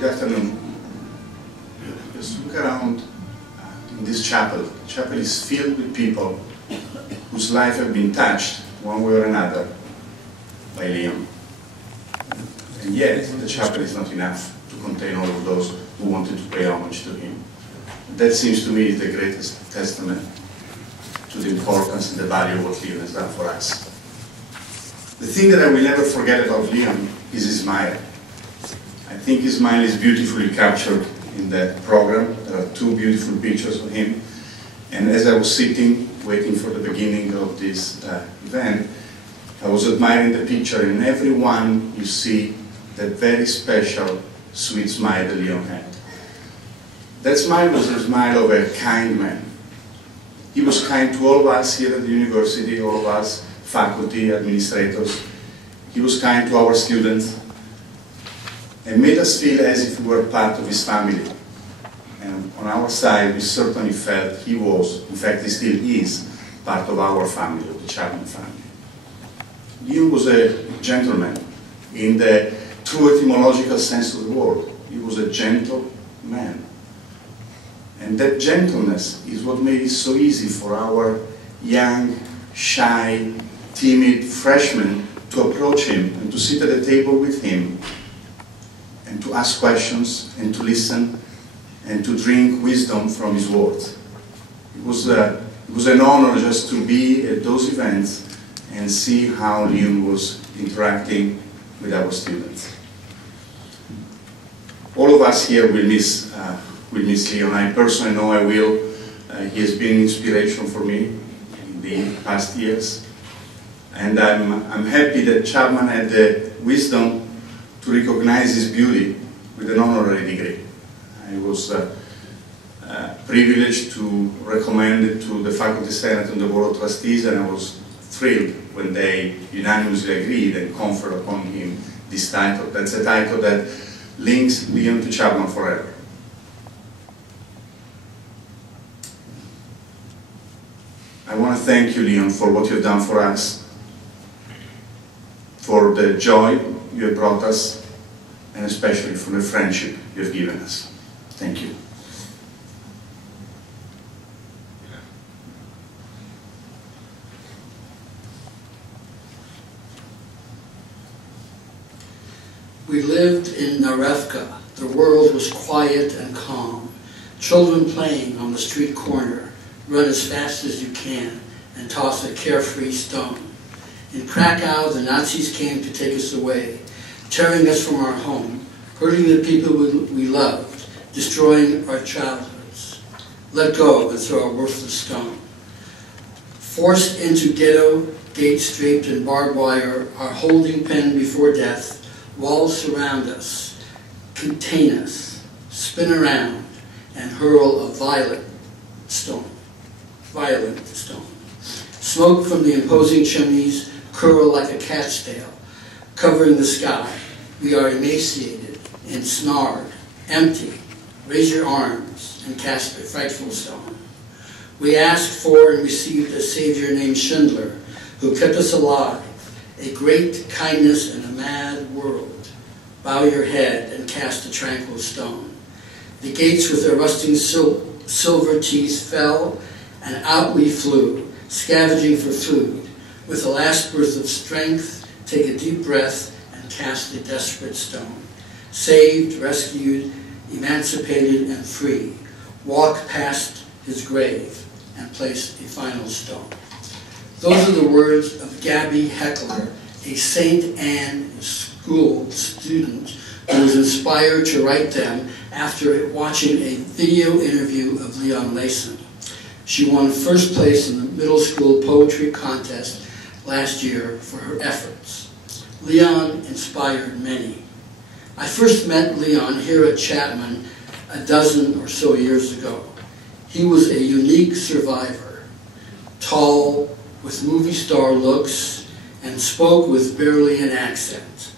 Good afternoon. Just look around in this chapel. The chapel is filled with people whose life have been touched one way or another by Leon. And yet, the chapel is not enough to contain all of those who wanted to pay homage to him. That seems to me is the greatest testament to the importance and the value of what Leon has done for us. The thing that I will never forget about Leon is his smile. I think his smile is beautifully captured in the program. There are two beautiful pictures of him. And as I was sitting, waiting for the beginning of this event, I was admiring the picture. In every one, you see that very special, sweet smile that Leon had. That smile was the smile of a kind man. He was kind to all of us here at the university, all of us, faculty, administrators. He was kind to our students and made us feel as if we were part of his family. And on our side, we certainly felt he was, in fact, he still is, part of our family, of the Chapman family. Leon was a gentleman in the true etymological sense of the word. He was a gentle man. And that gentleness is what made it so easy for our young, shy, timid freshmen to approach him and to sit at a table with him and to ask questions and to listen and to drink wisdom from his words. It was an honor just to be at those events and see how Leon was interacting with our students. All of us here will miss Leon. I personally know I will. He has been an inspiration for me in the past years. And I'm happy that Chapman had the wisdom to recognize his beauty with an honorary degree. I was privileged to recommend it to the Faculty Senate and the Board of Trustees, and I was thrilled when they unanimously agreed and conferred upon him this title. That's a title that links Leon to Chapman forever. I want to thank you, Leon, for what you've done for us, for the joy you have brought us, and especially for the friendship you have given us. Thank you. We lived in Narevka. The world was quiet and calm. Children playing on the street corner. Run as fast as you can and toss a carefree stone. In Krakow, the Nazis came to take us away, tearing us from our home, hurting the people we loved, destroying our childhoods. Let go and throw a worthless stone. Forced into ghetto, gates draped in barbed wire, our holding pen before death, walls surround us, contain us, spin around, and hurl a violent stone. Smoke from the imposing chimneys curl like a cat's tail, covering the sky. We are emaciated, ensnared, empty. Raise your arms and cast a frightful stone. We asked for and received a savior named Schindler, who kept us alive, a great kindness in a mad world. Bow your head and cast a tranquil stone. The gates with their rusting silver teeth fell, and out we flew, scavenging for food. With the last birth of strength, take a deep breath and cast a desperate stone. Saved, rescued, emancipated, and free. Walk past his grave and place a final stone. Those are the words of Gabby Heckler, a St. Anne School student who was inspired to write them after watching a video interview of Leon Leyson. She won first place in the middle school poetry contest last year for her efforts. Leon inspired many. I first met Leon here at Chapman a dozen or so years ago. He was a unique survivor, tall, with movie star looks, and spoke with barely an accent.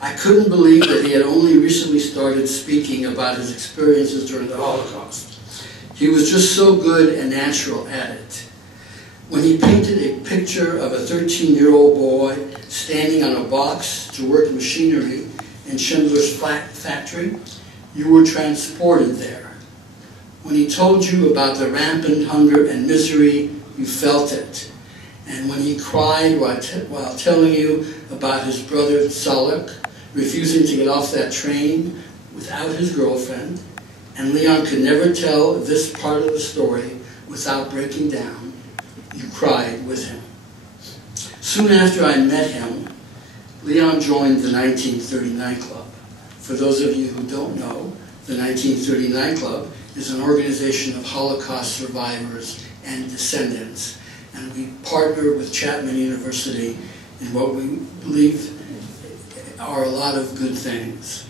I couldn't believe that he had only recently started speaking about his experiences during the Holocaust. He was just so good and natural at it. When he painted a picture of a 13-year-old boy standing on a box to work machinery in Schindler's factory, You were transported there. When he told you about the rampant hunger and misery, you felt it. And when he cried while telling you about his brother Salak refusing to get off that train without his girlfriend, and Leon could never tell this part of the story without breaking down, you cried with him. Soon after I met him, Leon joined the 1939 Club. For those of you who don't know, the 1939 Club is an organization of Holocaust survivors and descendants, and we partner with Chapman University in what we believe are a lot of good things.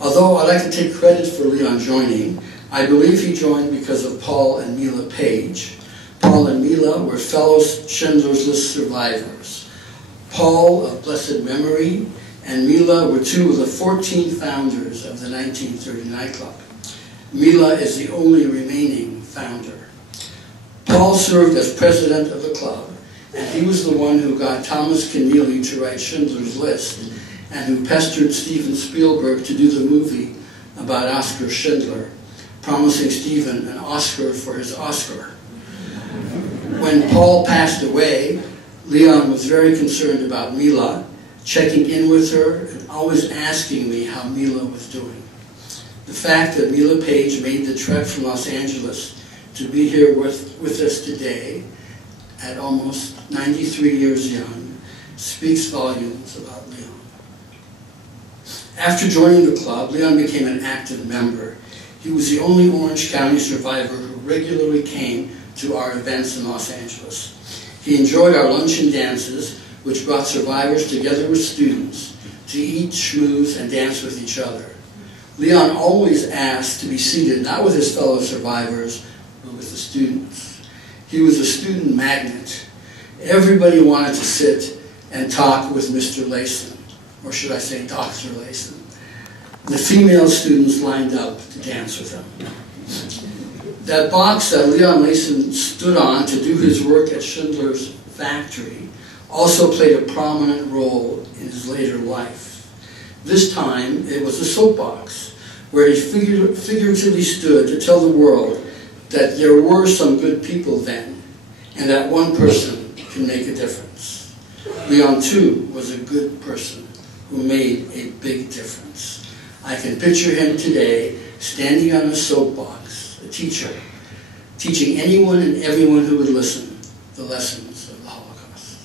Although I like to take credit for Leon joining, I believe he joined because of Paul and Mila Page. Paul and Mila were fellow Schindler's List survivors. Paul, of blessed memory, and Mila were two of the 14 founders of the 1939 Club. Mila is the only remaining founder. Paul served as president of the club, and he was the one who got Thomas Keneally to write Schindler's List, and who pestered Steven Spielberg to do the movie about Oskar Schindler, promising Steven an Oscar for his Oscar. When Paul passed away, Leon was very concerned about Mila, checking in with her and always asking me how Mila was doing. The fact that Mila Page made the trek from Los Angeles to be here with us today, at almost 93 years young, speaks volumes about Leon. After joining the club, Leon became an active member. He was the only Orange County survivor who regularly came to our events in Los Angeles. He enjoyed our lunch and dances, which brought survivors together with students to eat, schmooze, and dance with each other. Leon always asked to be seated, not with his fellow survivors, but with the students. He was a student magnet. Everybody wanted to sit and talk with Mr. Leyson, or should I say Dr. Leyson. The female students lined up to dance with him. That box that Leon Leyson stood on to do his work at Schindler's factory also played a prominent role in his later life. This time, it was a soapbox, where he figuratively stood to tell the world that there were some good people then, and that one person can make a difference. Leon, too, was a good person who made a big difference. I can picture him today standing on a soapbox, a teacher, teaching anyone and everyone who would listen the lessons of the Holocaust.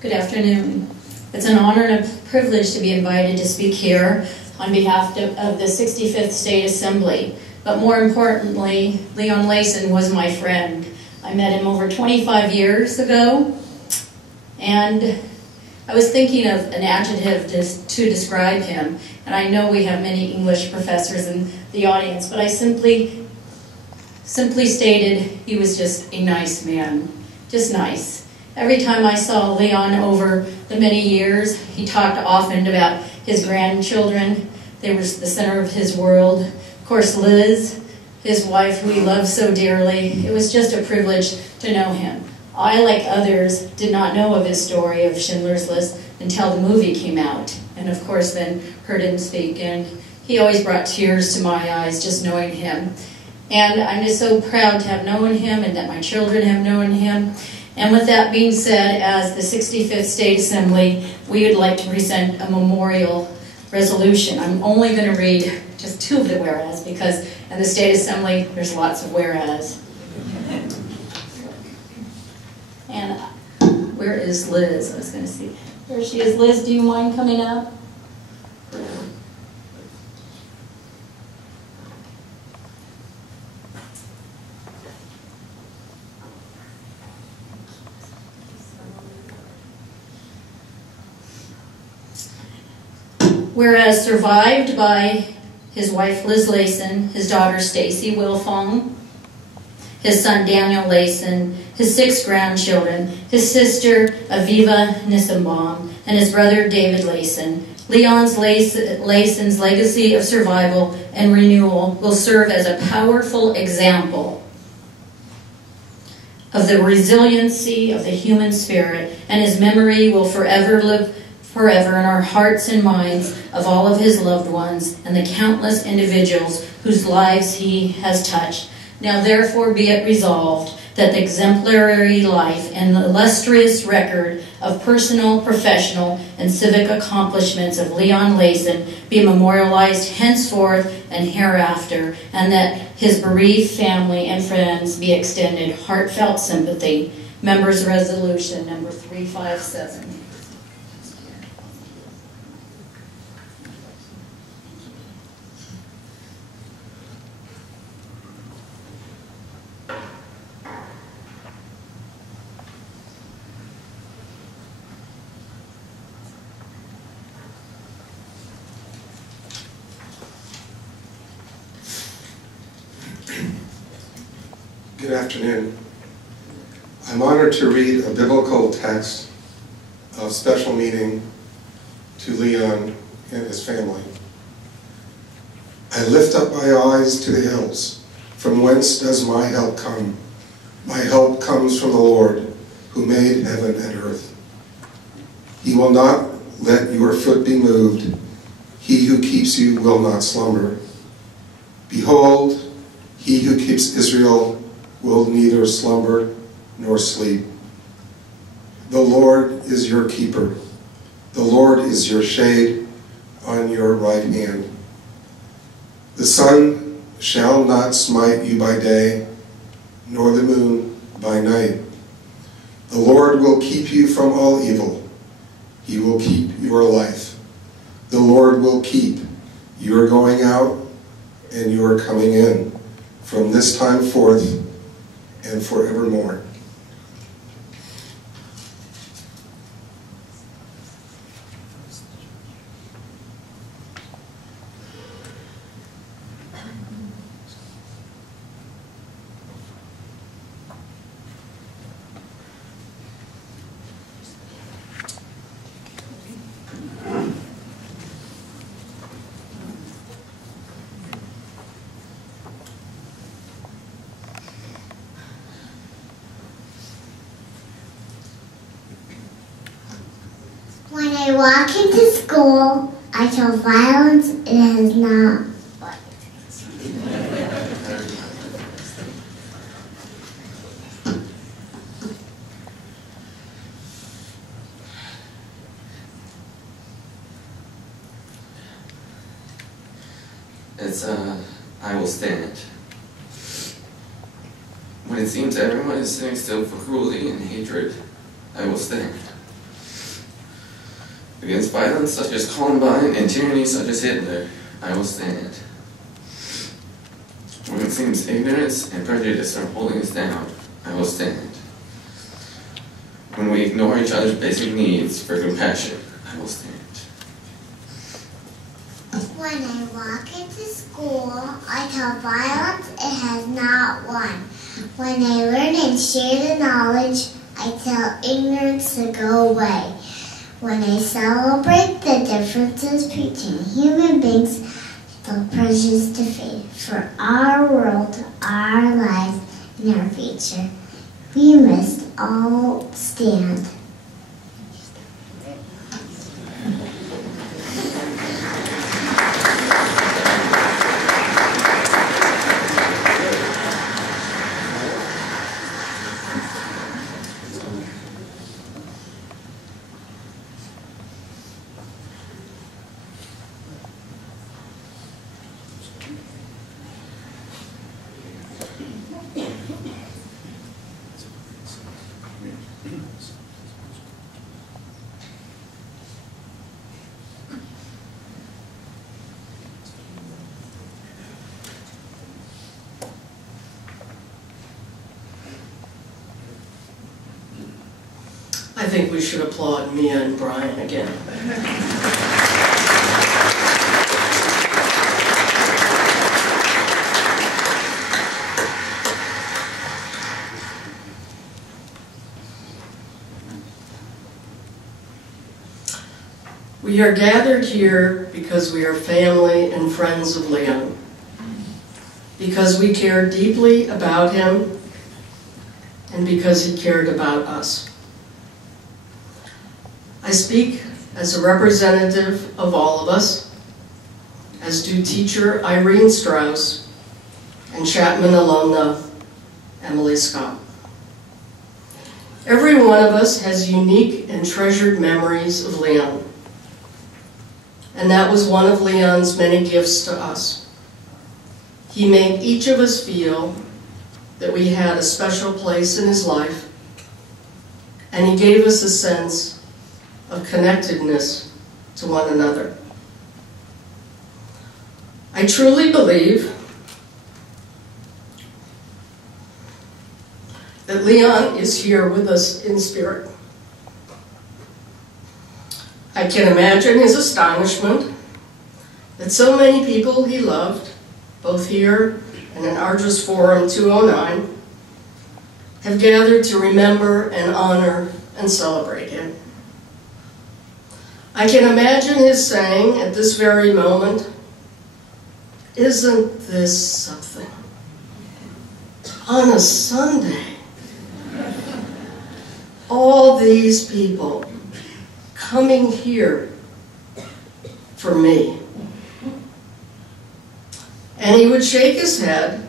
Good afternoon. It's an honor and a privilege to be invited to speak here on behalf of the 65th State Assembly. But more importantly, Leon Leyson was my friend. I met him over 25 years ago, and I was thinking of an adjective to describe him, and I know we have many English professors in the audience, but I simply stated he was just a nice man, just nice. Every time I saw Leon over the many years, he talked often about his grandchildren. They were the center of his world. Of course, Liz, his wife, who he loved so dearly. It was just a privilege to know him. I, like others, did not know of his story of Schindler's List until the movie came out, and of course then heard him speak. And he always brought tears to my eyes just knowing him. And I'm just so proud to have known him and that my children have known him. And with that being said, as the 65th State Assembly, we would like to present a memorial resolution. I'm only going to read just two of the whereas, because in the State Assembly, there's lots of whereas. And where is Liz? I was going to see. There she is. Liz, do you mind coming up? Whereas survived by his wife Liz Leyson, his daughter Stacy Wilfong, his son Daniel Leyson, his 6 grandchildren, his sister Aviva Nissenbaum, and his brother David Leyson. Leyson's legacy of survival and renewal will serve as a powerful example of the resiliency of the human spirit, and his memory will forever live in our hearts and minds of all of his loved ones and the countless individuals whose lives he has touched. Now therefore be it resolved that the exemplary life and the illustrious record of personal, professional, and civic accomplishments of Leon Leyson be memorialized henceforth and hereafter, and that his bereaved family and friends be extended heartfelt sympathy. Members' Resolution number 357. Good afternoon. I'm honored to read a biblical text of special meaning to Leon and his family. I lift up my eyes to the hills. From whence does my help come? My help comes from the Lord, who made heaven and earth. He will not let your foot be moved. He who keeps you will not slumber. Behold, he who keeps Israel will neither slumber nor sleep. The Lord is your keeper. The Lord is your shade on your right hand. The sun shall not smite you by day, nor the moon by night. The Lord will keep you from all evil. He will keep your life. The Lord will keep your going out and your coming in from this time forth and forevermore. When I walk into school, I tell violence it has not. I will stand. When it seems everyone is sitting still for cruelty and hatred, I will stand. Against violence such as Columbine and tyranny such as Hitler, I will stand. When it seems ignorance and prejudice are holding us down, I will stand. When we ignore each other's basic needs for compassion, I will stand. When I walk into school, I tell violence it has not won. When I learn and share the knowledge, I tell ignorance to go away. When I celebrate the differences between human beings, the prejudice to fade. For our world, our lives, and our future, we must all stand. I think we should applaud Mia and Brian again. We are gathered here because we are family and friends of Leon, because we care deeply about him, and because he cared about us. I speak as a representative of all of us, as do teacher Irene Strauss and Chapman alumna Emily Scott. Every one of us has unique and treasured memories of Leon, and that was one of Leon's many gifts to us. He made each of us feel that we had a special place in his life, and he gave us a sense of connectedness to one another. I truly believe that Leon is here with us in spirit. I can imagine his astonishment that so many people he loved, both here and in Argos Forum 209, have gathered to remember and honor and celebrate him. I can imagine his saying at this very moment, "Isn't this something? On a Sunday, all these people coming here for me." And he would shake his head,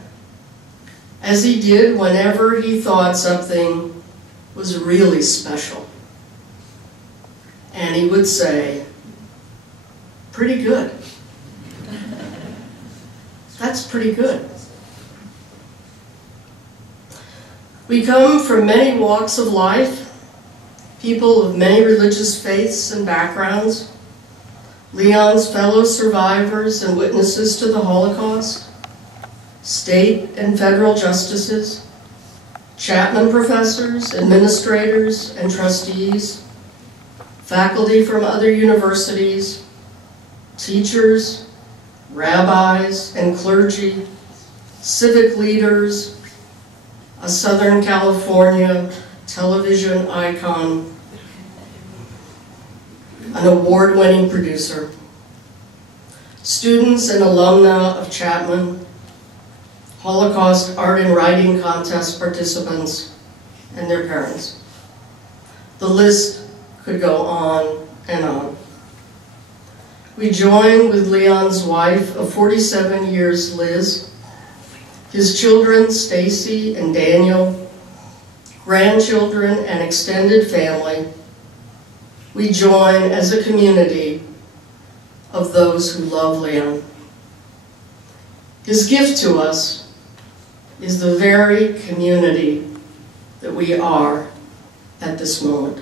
as he did whenever he thought something was really special. And he would say, "Pretty good. That's pretty good." We come from many walks of life, people of many religious faiths and backgrounds, Leon's fellow survivors and witnesses to the Holocaust, state and federal justices, Chapman professors, administrators, and trustees, faculty from other universities, teachers, rabbis and clergy, civic leaders, a Southern California television icon, an award-winning producer, students and alumna of Chapman, Holocaust art and writing contest participants, and their parents. The list could go on and on. We join with Leon's wife of 47 years, Liz, his children, Stacy and Daniel, grandchildren and extended family. We join as a community of those who love Leon. His gift to us is the very community that we are at this moment.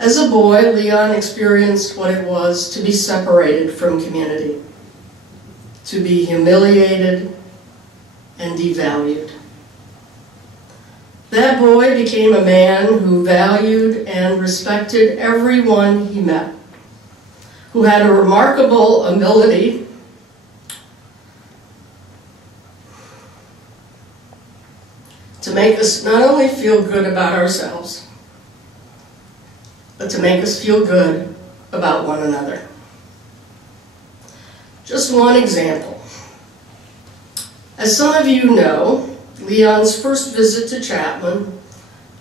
As a boy, Leon experienced what it was to be separated from community, to be humiliated and devalued. That boy became a man who valued and respected everyone he met, who had a remarkable ability to make us not only feel good about ourselves, but to make us feel good about one another. Just one example. As some of you know, Leon's first visit to Chapman,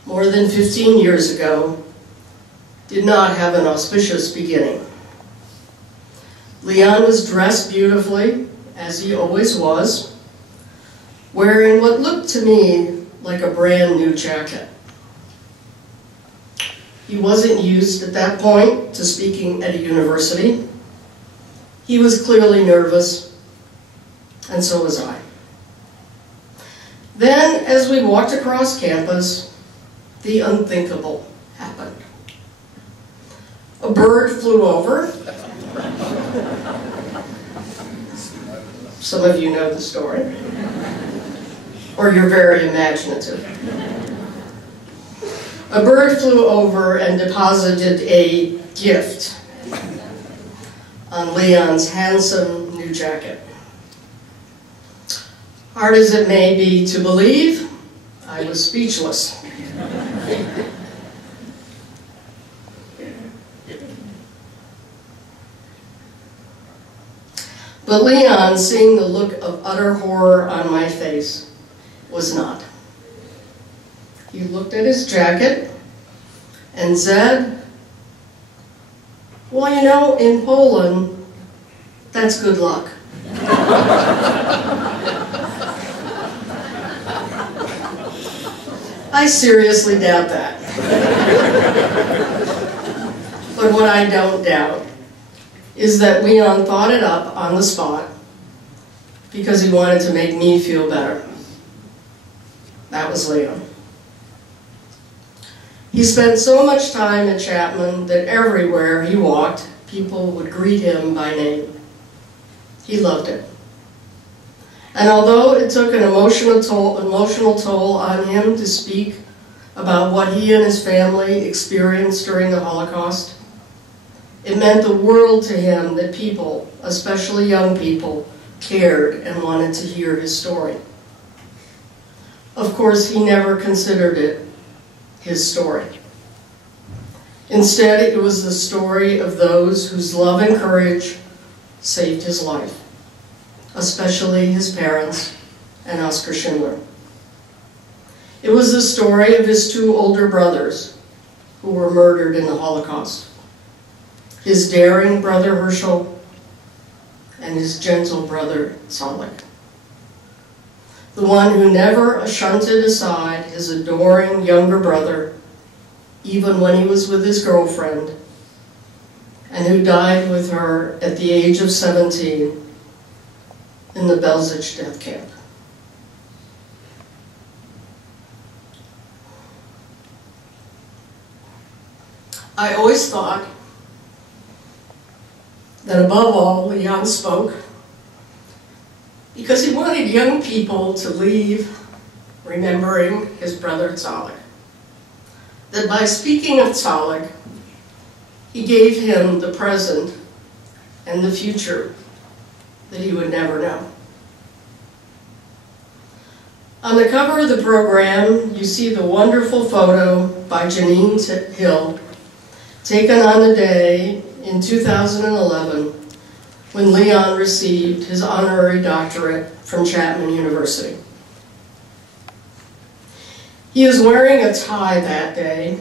more than 15 years ago, did not have an auspicious beginning. Leon was dressed beautifully, as he always was, wearing what looked to me like a brand new jacket. He wasn't used at that point to speaking at a university. He was clearly nervous, and so was I. Then, as we walked across campus, the unthinkable happened. A bird flew over. Some of you know the story, or you're very imaginative. A bird flew over and deposited a gift on Leon's handsome new jacket. Hard as it may be to believe, I was speechless. But Leon, seeing the look of utter horror on my face, was not. He looked at his jacket and said, "Well, you know, in Poland, that's good luck." I seriously doubt that. But what I don't doubt is that Leon thought it up on the spot because he wanted to make me feel better. That was Leon. He spent so much time at Chapman that everywhere he walked, people would greet him by name. He loved it. And although it took an emotional toll on him to speak about what he and his family experienced during the Holocaust, it meant the world to him that people, especially young people, cared and wanted to hear his story. Of course, he never considered it his story. Instead, it was the story of those whose love and courage saved his life, especially his parents and Oskar Schindler. It was the story of his two older brothers who were murdered in the Holocaust. His daring brother Herschel and his gentle brother Zolek. The one who never shunted aside his adoring younger brother, even when he was with his girlfriend, and who died with her at the age of 17 in the Belzec death camp. I always thought that above all, Leon spoke because he wanted young people to leave remembering his brother Zolek. That by speaking of Zolek, he gave him the present and the future that he would never know. On the cover of the program, you see the wonderful photo by Janine Hill, taken on the day in 2011 when Leon received his honorary doctorate from Chapman University. He was wearing a tie that day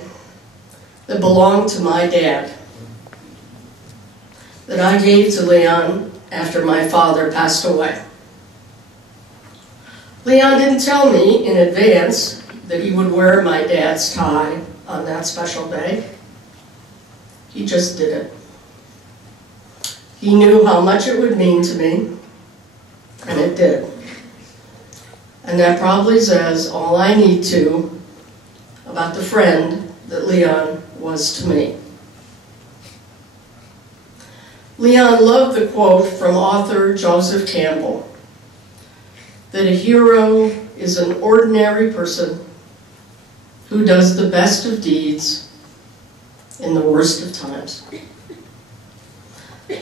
that belonged to my dad, that I gave to Leon after my father passed away. Leon didn't tell me in advance that he would wear my dad's tie on that special day. He just did it. He knew how much it would mean to me, and it did. And that probably says all I need to about the friend that Leon was to me. Leon loved the quote from author Joseph Campbell, that a hero is an ordinary person who does the best of deeds in the worst of times.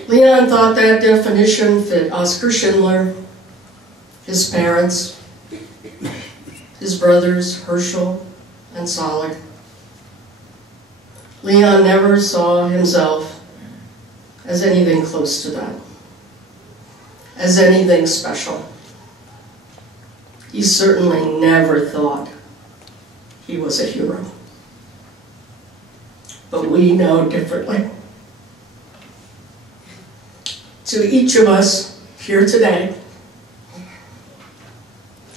Leon thought that definition fit Oskar Schindler, his parents, his brothers Herschel and Zolek. Leon never saw himself as anything close to that, as anything special. He certainly never thought he was a hero. But we know differently. To each of us here today,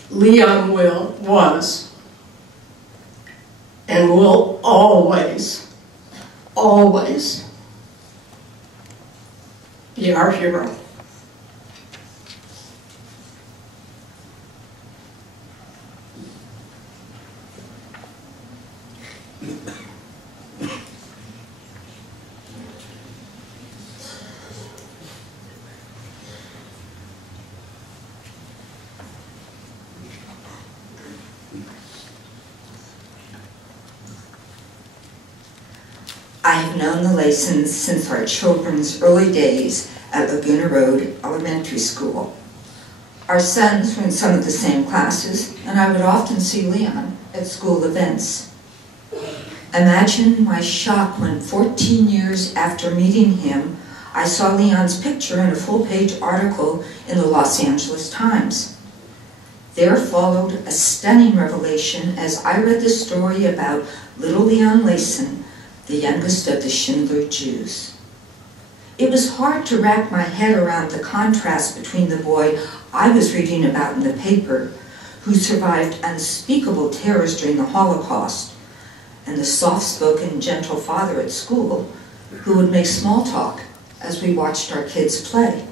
Leon was and will always, always be our hero. I have known the Leysons since our children's early days at Laguna Road Elementary School. Our sons were in some of the same classes, and I would often see Leon at school events. Imagine my shock when 14 years after meeting him, I saw Leon's picture in a full-page article in the Los Angeles Times. There followed a stunning revelation as I read the story about little Leon Leyson, the youngest of the Schindler Jews. It was hard to wrap my head around the contrast between the boy I was reading about in the paper, who survived unspeakable terrors during the Holocaust, and the soft-spoken, gentle father at school who would make small talk as we watched our kids play.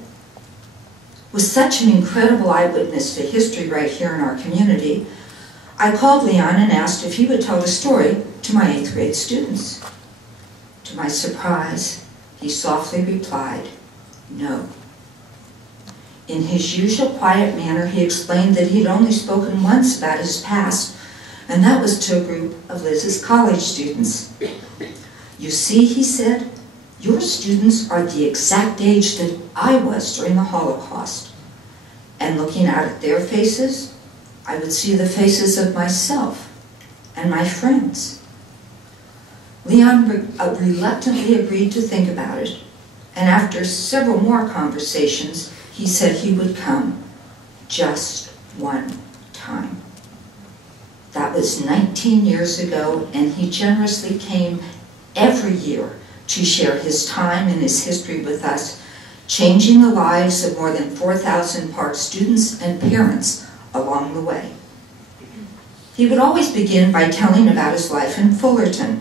With such an incredible eyewitness to history right here in our community, I called Leon and asked if he would tell the story to my 8th grade students. To my surprise, he softly replied, "No." In his usual quiet manner, he explained that he'd only spoken once about his past, and that was to a group of Liz's college students. "You see," he said, "your students are the exact age that I was during the Holocaust. And looking out at their faces, I would see the faces of myself and my friends." Leon reluctantly agreed to think about it, and after several more conversations, he said he would come just one time. That was 19 years ago, and he generously came every year to share his time and his history with us, changing the lives of more than 4,000 Park students and parents along the way. He would always begin by telling about his life in Fullerton,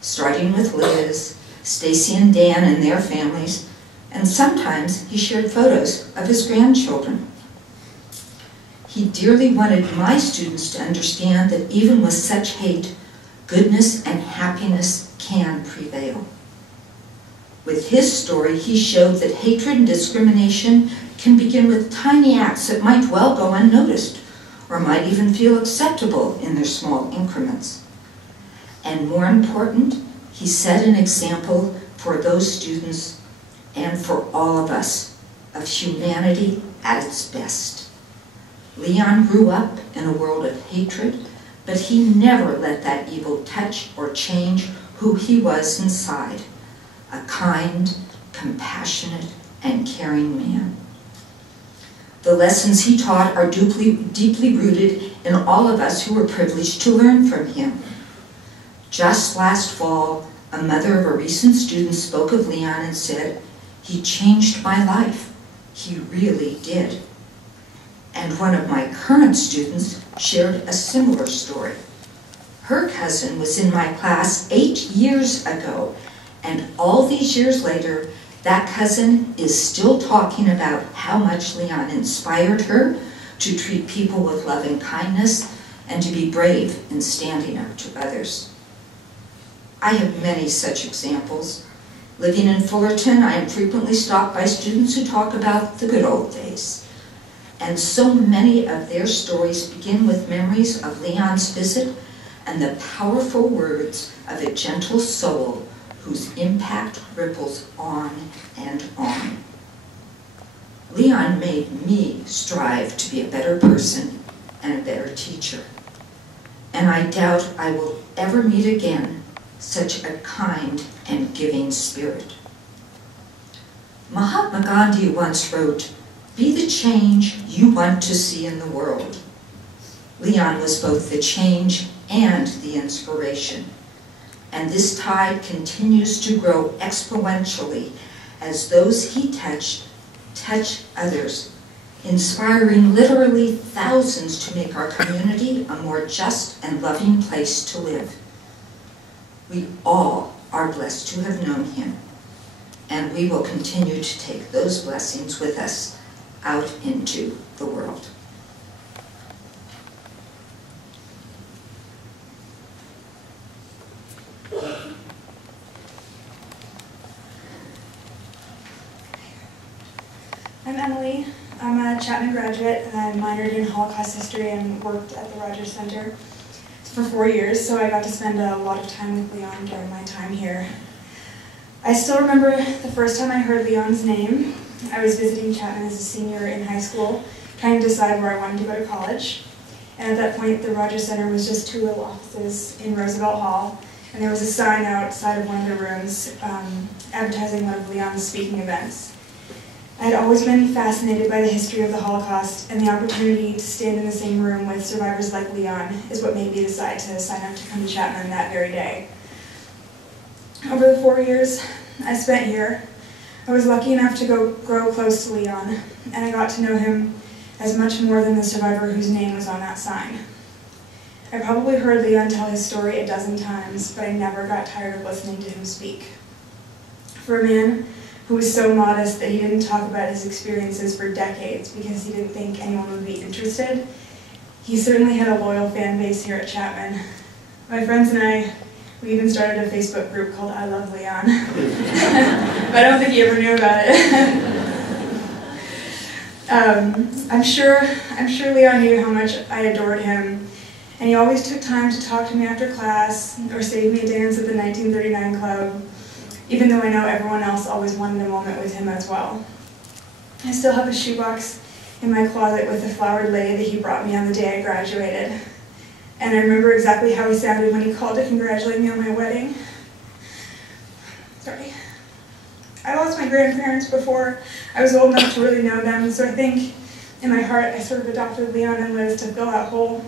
starting with Liz, Stacy and Dan and their families, and sometimes he shared photos of his grandchildren. He dearly wanted my students to understand that even with such hate, goodness and happiness can prevail. With his story, he showed that hatred and discrimination can begin with tiny acts that might well go unnoticed, or might even feel acceptable in their small increments. And more important, he set an example for those students and for all of us of humanity at its best. Leon grew up in a world of hatred, but he never let that evil touch or change who he was inside, a kind, compassionate, and caring man. The lessons he taught are deeply rooted in all of us who were privileged to learn from him. Just last fall, a mother of a recent student spoke of Leon and said, "He changed my life. He really did." And one of my current students shared a similar story. Her cousin was in my class 8 years ago, and all these years later, that cousin is still talking about how much Leon inspired her to treat people with love and kindness and to be brave in standing up to others. I have many such examples. Living in Fullerton, I am frequently stopped by students who talk about the good old days. And so many of their stories begin with memories of Leon's visit and the powerful words of a gentle soul whose impact ripples on and on. Leon made me strive to be a better person and a better teacher. And I doubt I will ever meet again such a kind and giving spirit. Mahatma Gandhi once wrote, "Be the change you want to see in the world." Leon was both the change and the inspiration. And this tide continues to grow exponentially as those he touched touch others, inspiring literally thousands to make our community a more just and loving place to live. We all are blessed to have known him, and we will continue to take those blessings with us out into the world. I'm Emily. I'm a Chapman graduate, and I minored in Holocaust history and worked at the Rogers Center for 4 years, so I got to spend a lot of time with Leon during my time here. I still remember the first time I heard Leon's name. I was visiting Chapman as a senior in high school, trying to decide where I wanted to go to college. And at that point, the Rogers Center was just 2 little offices in Roosevelt Hall, and there was a sign outside of one of the rooms advertising one of Leon's speaking events. I had always been fascinated by the history of the Holocaust, and the opportunity to stand in the same room with survivors like Leon is what made me decide to sign up to come to Chapman that very day. Over the 4 years I spent here, I was lucky enough to grow close to Leon, and I got to know him as much more than the survivor whose name was on that sign. I probably heard Leon tell his story a dozen times, but I never got tired of listening to him speak. For a man who was so modest that he didn't talk about his experiences for decades because he didn't think anyone would be interested, he certainly had a loyal fan base here at Chapman. My friends and I, we even started a Facebook group called I Love Leon. But I don't think he ever knew about it. I'm sure Leon knew how much I adored him, and he always took time to talk to me after class or save me a dance at the 1939 club, even though I know everyone else always wanted a moment with him as well. I still have a shoebox in my closet with the flowered lei that he brought me on the day I graduated. And I remember exactly how he sounded when he called to congratulate me on my wedding. Sorry. I lost my grandparents before I was old enough to really know them, so I think in my heart I sort of adopted Leon and Liz to fill that hole.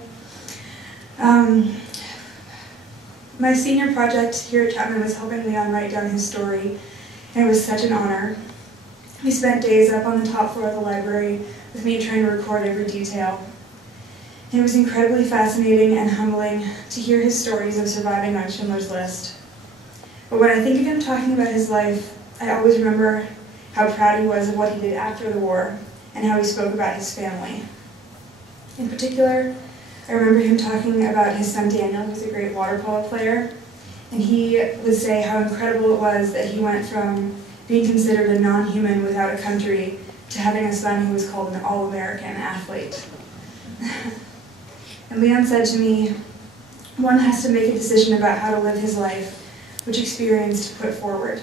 My senior project here at Chapman was helping Leon write down his story, and it was such an honor. We spent days up on the top floor of the library with me trying to record every detail. It was incredibly fascinating and humbling to hear his stories of surviving on Schindler's List. But when I think of him talking about his life, I always remember how proud he was of what he did after the war and how he spoke about his family. In particular, I remember him talking about his son Daniel, who was a great water polo player, and he would say how incredible it was that he went from being considered a non-human without a country to having a son who was called an all-American athlete. And Leon said to me, one has to make a decision about how to live his life, which experience to put forward.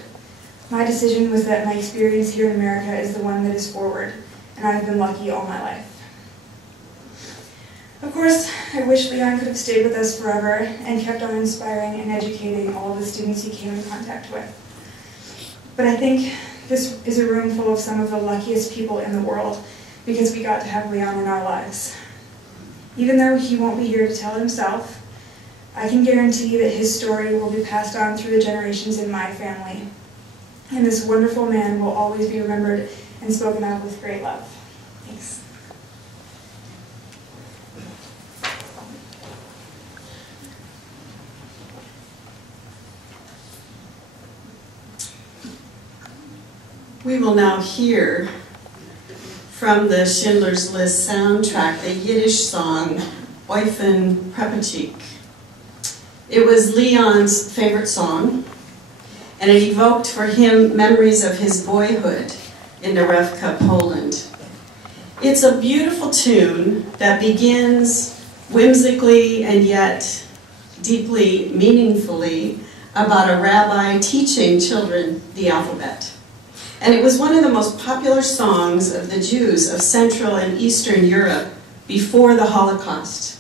My decision was that my experience here in America is the one that is forward, and I've been lucky all my life. Of course, I wish Leon could have stayed with us forever and kept on inspiring and educating all of the students he came in contact with. But I think this is a room full of some of the luckiest people in the world because we got to have Leon in our lives. Even though he won't be here to tell himself, I can guarantee that his story will be passed on through the generations in my family. And this wonderful man will always be remembered and spoken of with great love. Thanks. We will now hear from the Schindler's List soundtrack, the Yiddish song, Oifen Prepachik. It was Leon's favorite song, and it evoked for him memories of his boyhood in Narewka, Poland. It's a beautiful tune that begins whimsically and yet deeply meaningfully about a rabbi teaching children the alphabet. And it was one of the most popular songs of the Jews of Central and Eastern Europe before the Holocaust.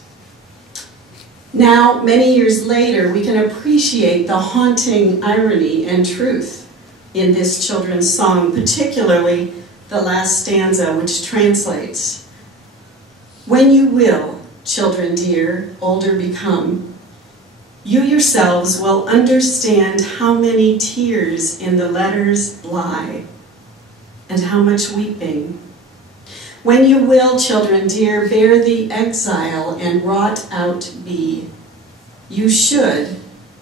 Now, many years later, we can appreciate the haunting irony and truth in this children's song, particularly the last stanza, which translates, "When you will, children dear, older become, you yourselves will understand how many tears in the letters lie, and how much weeping. When you will, children dear, bear the exile and wrought out be, you should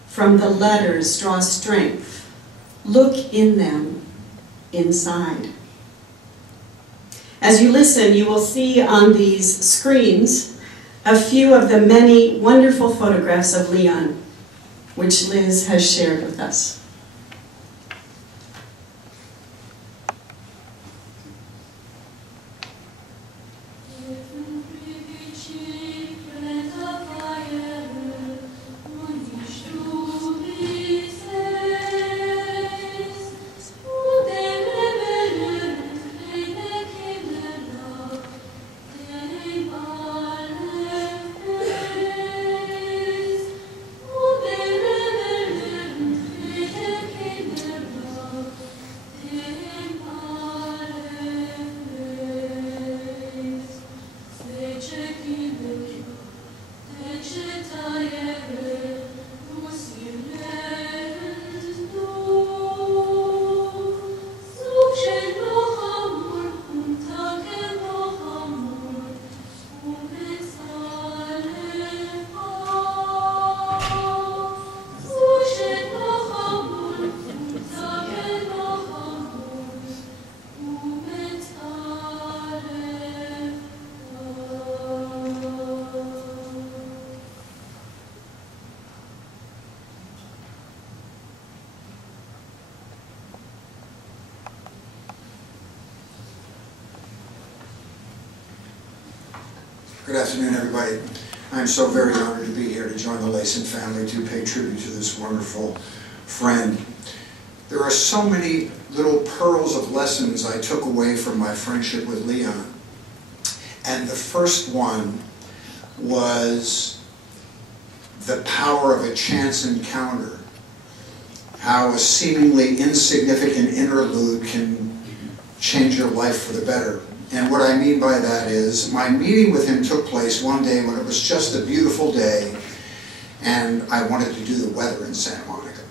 from the letters draw strength. Look in them, inside." As you listen, you will see on these screens a few of the many wonderful photographs of Leon, which Liz has shared with us. Good afternoon, everybody. I'm so very honored to be here to join the Leyson family to pay tribute to this wonderful friend. There are so many little pearls of lessons I took away from my friendship with Leon. And the first one was the power of a chance encounter. How a seemingly insignificant interlude can change your life for the better. And what I mean by that is, my meeting with him took place one day when it was just a beautiful day, and I wanted to do the weather in Santa Monica.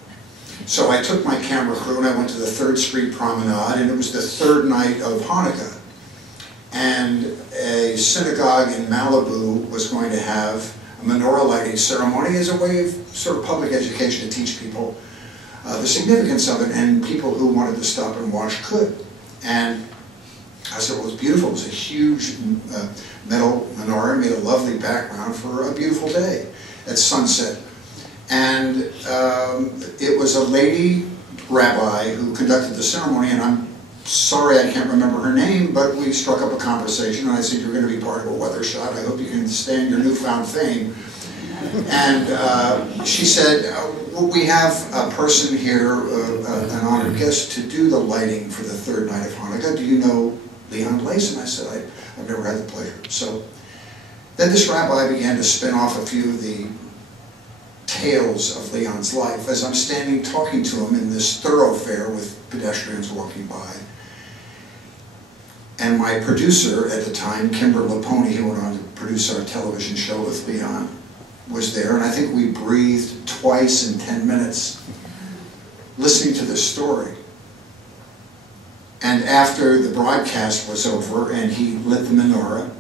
So I took my camera crew and I went to the 3rd Street Promenade, and it was the 3rd night of Hanukkah. And a synagogue in Malibu was going to have a menorah lighting ceremony as a way of sort of public education to teach people the significance of it, and people who wanted to stop and watch could. And I said, well, it was beautiful. It was a huge metal menorah, made a lovely background for a beautiful day at sunset. And it was a lady rabbi who conducted the ceremony, and I'm sorry I can't remember her name, but we struck up a conversation, and I said, you're going to be part of a weather shot. I hope you can stand your newfound fame. And she said, we have a person here, an honored guest, to do the lighting for the 3rd night of Hanukkah. Do you know Leon Leyson? I said, I've never had the pleasure. So then this rabbi began to spin off a few of the tales of Leon's life as I'm standing talking to him in this thoroughfare with pedestrians walking by. And my producer at the time, Kimber Laponi, who went on to produce our television show with Leon, was there, and I think we breathed twice in 10 minutes listening to this story. And after the broadcast was over and he lit the menorah,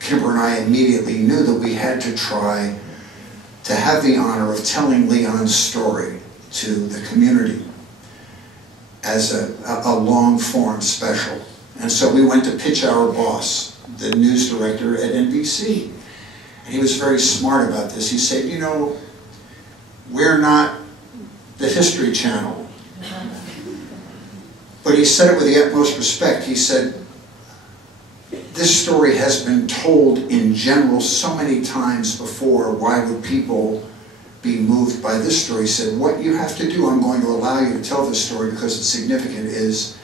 Kimber and I immediately knew that we had to try to have the honor of telling Leon's story to the community as a long-form special. And so we went to pitch our boss, the news director at NBC. And he was very smart about this. He said, you know, we're not the History Channel. But he said it with the utmost respect. He said, this story has been told in general so many times before. Why would people be moved by this story? He said, what you have to do, I'm going to allow you to tell this story because it's significant, is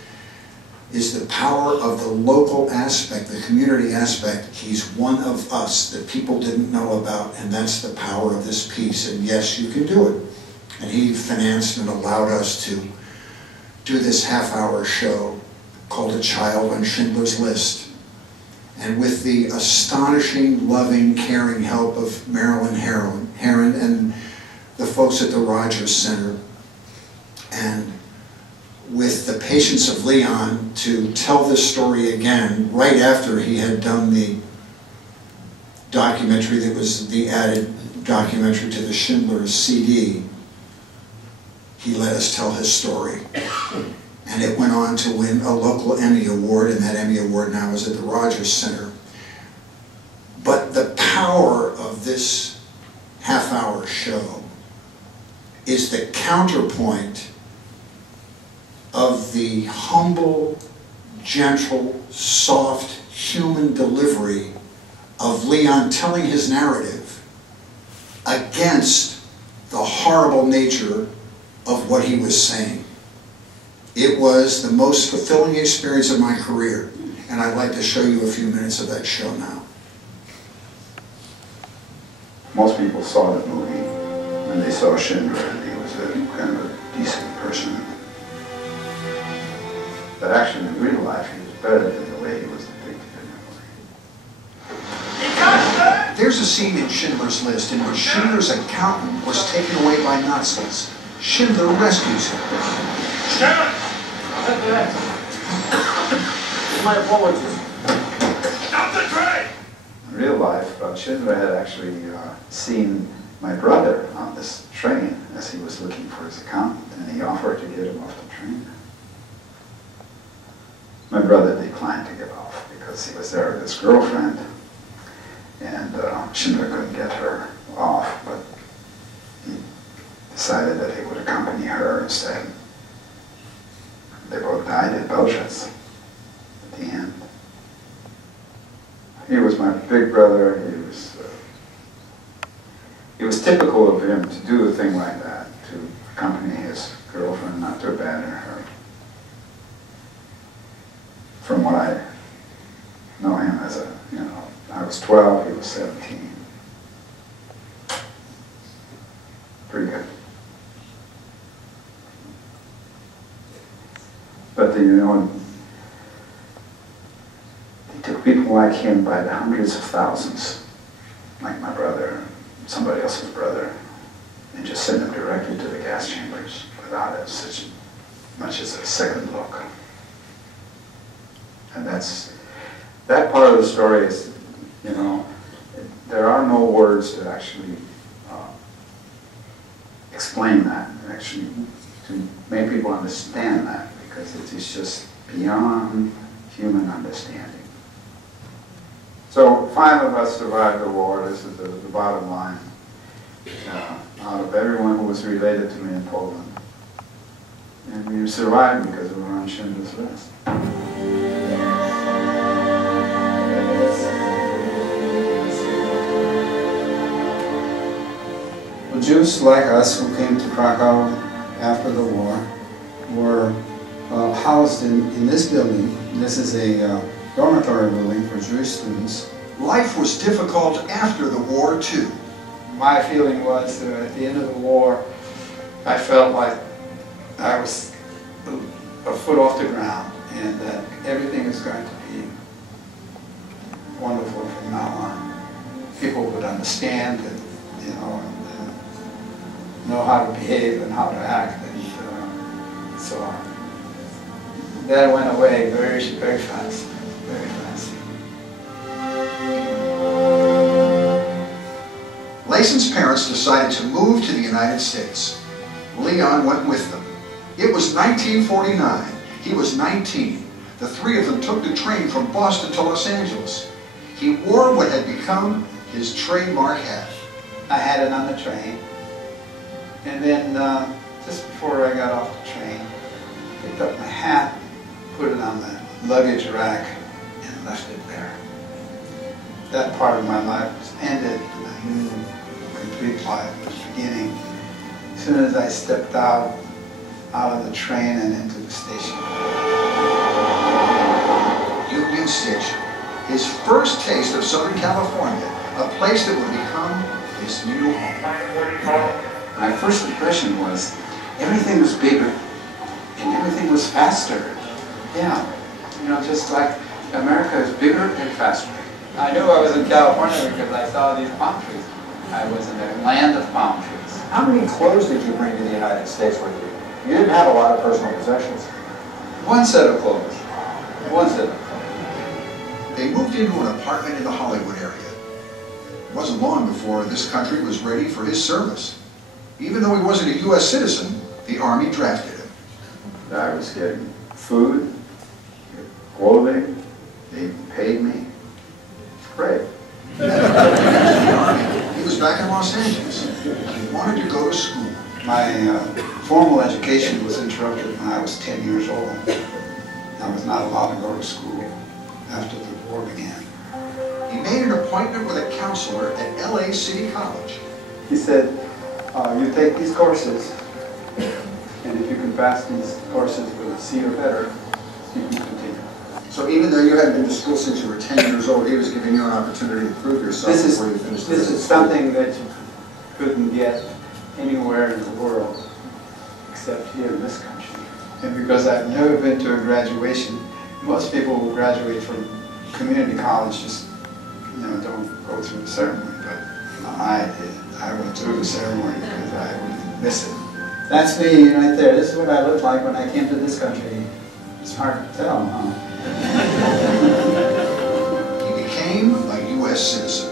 the power of the local aspect, the community aspect. He's one of us that people didn't know about, and that's the power of this piece. And yes, you can do it. And he financed and allowed us to do this half-hour show called A Child on Schindler's List. And with the astonishing, loving, caring help of Marilyn Heron and the folks at the Rogers Center, and with the patience of Leon to tell this story again right after he had done the documentary that was the added documentary to the Schindler CD, he let us tell his story. And it went on to win a local Emmy Award, and that Emmy Award now is at the Rogers Center. But the power of this half-hour show is the counterpoint of the humble, gentle, soft, human delivery of Leon telling his narrative against the horrible nature of what he was saying. It was the most fulfilling experience of my career, and I'd like to show you a few minutes of that show now. Most people saw the movie when they saw Schindler, and he was a kind of a decent person. But actually, in real life, he was better than the way he was depicted in the movie. There's a scene in Schindler's List in which Schindler's accountant was taken away by Nazis. Schindler rescues him. Chapman! My apologies. Stop the train! In real life, Schindler had actually seen my brother on this train as he was looking for his accountant, and he offered to get him off the train. My brother declined to get off because he was there with his girlfriend, and Schindler couldn't get her off, but he decided that he would accompany her instead. They both died in Belgians at the end. He was my big brother. It was typical of him to do a thing like that, to accompany his girlfriend, not to abandon her. From what I know him as I was 12, he was 17. Pretty good. But he took people like him by the hundreds of thousands, like my brother, somebody else's brother, and just sent them directly to the gas chambers without such much as a second look. And that part of the story is, there are no words to actually explain that, actually to make people understand that, because it is just beyond human understanding. So 5 of us survived the war. This is the bottom line. Out of everyone who was related to me in Poland. And we survived because we were on Schindler's List. Well, Jews like us who came to Krakow after the war were housed in this building. This is a dormitory building for Jewish students. Life was difficult after the war, too. My feeling was that at the end of the war, I felt like I was a foot off the ground and that everything is going to be wonderful from now on. People would understand and, know how to behave and how to act, and so that went away very, very fast. Very fast. Leyson's parents decided to move to the United States. Leon went with them. It was 1949. He was 19. The 3 of them took the train from Boston to Los Angeles. He wore what had become his trademark hat. I had it on the train, and then just before I got off the train, picked up my hat, put it on the luggage rack, and left it there. That part of my life was ended, and a new, complete life was beginning. As soon as I stepped out of the train and into the station. Union Station, his first taste of Southern California, a place that would become his new home. My first impression was everything was bigger and everything was faster. Yeah, just like America is bigger and faster. I knew I was in California because I saw these palm trees. I was in a land of palm trees. How many clothes did you bring to the United States with you? You didn't have a lot of personal possessions. One set of clothes. One set of clothes. They moved into an apartment in the Hollywood area. It wasn't long before this country was ready for his service. Even though he wasn't a U.S. citizen, the Army drafted him. I was getting food, clothing, they paid me. Great. He was back in Los Angeles. He wanted to go to school. My formal education was interrupted when I was 10 years old. I was not allowed to go to school after the war began. He made an appointment with a counselor at LA City College. He said, you take these courses, and if you can pass these courses with a C or better, you can continue. So even though you hadn't been to school since you were 10 years old, he was giving you an opportunity to prove yourself before you finished. This is something that you couldn't get anywhere in the world except here in this country. And because I've never been to a graduation, most people will graduate from community college just don't go through the ceremony, but I did. I went through the ceremony because I would miss it. That's me right there. This is what I looked like when I came to this country. It's hard to tell, huh? He became a U.S. citizen,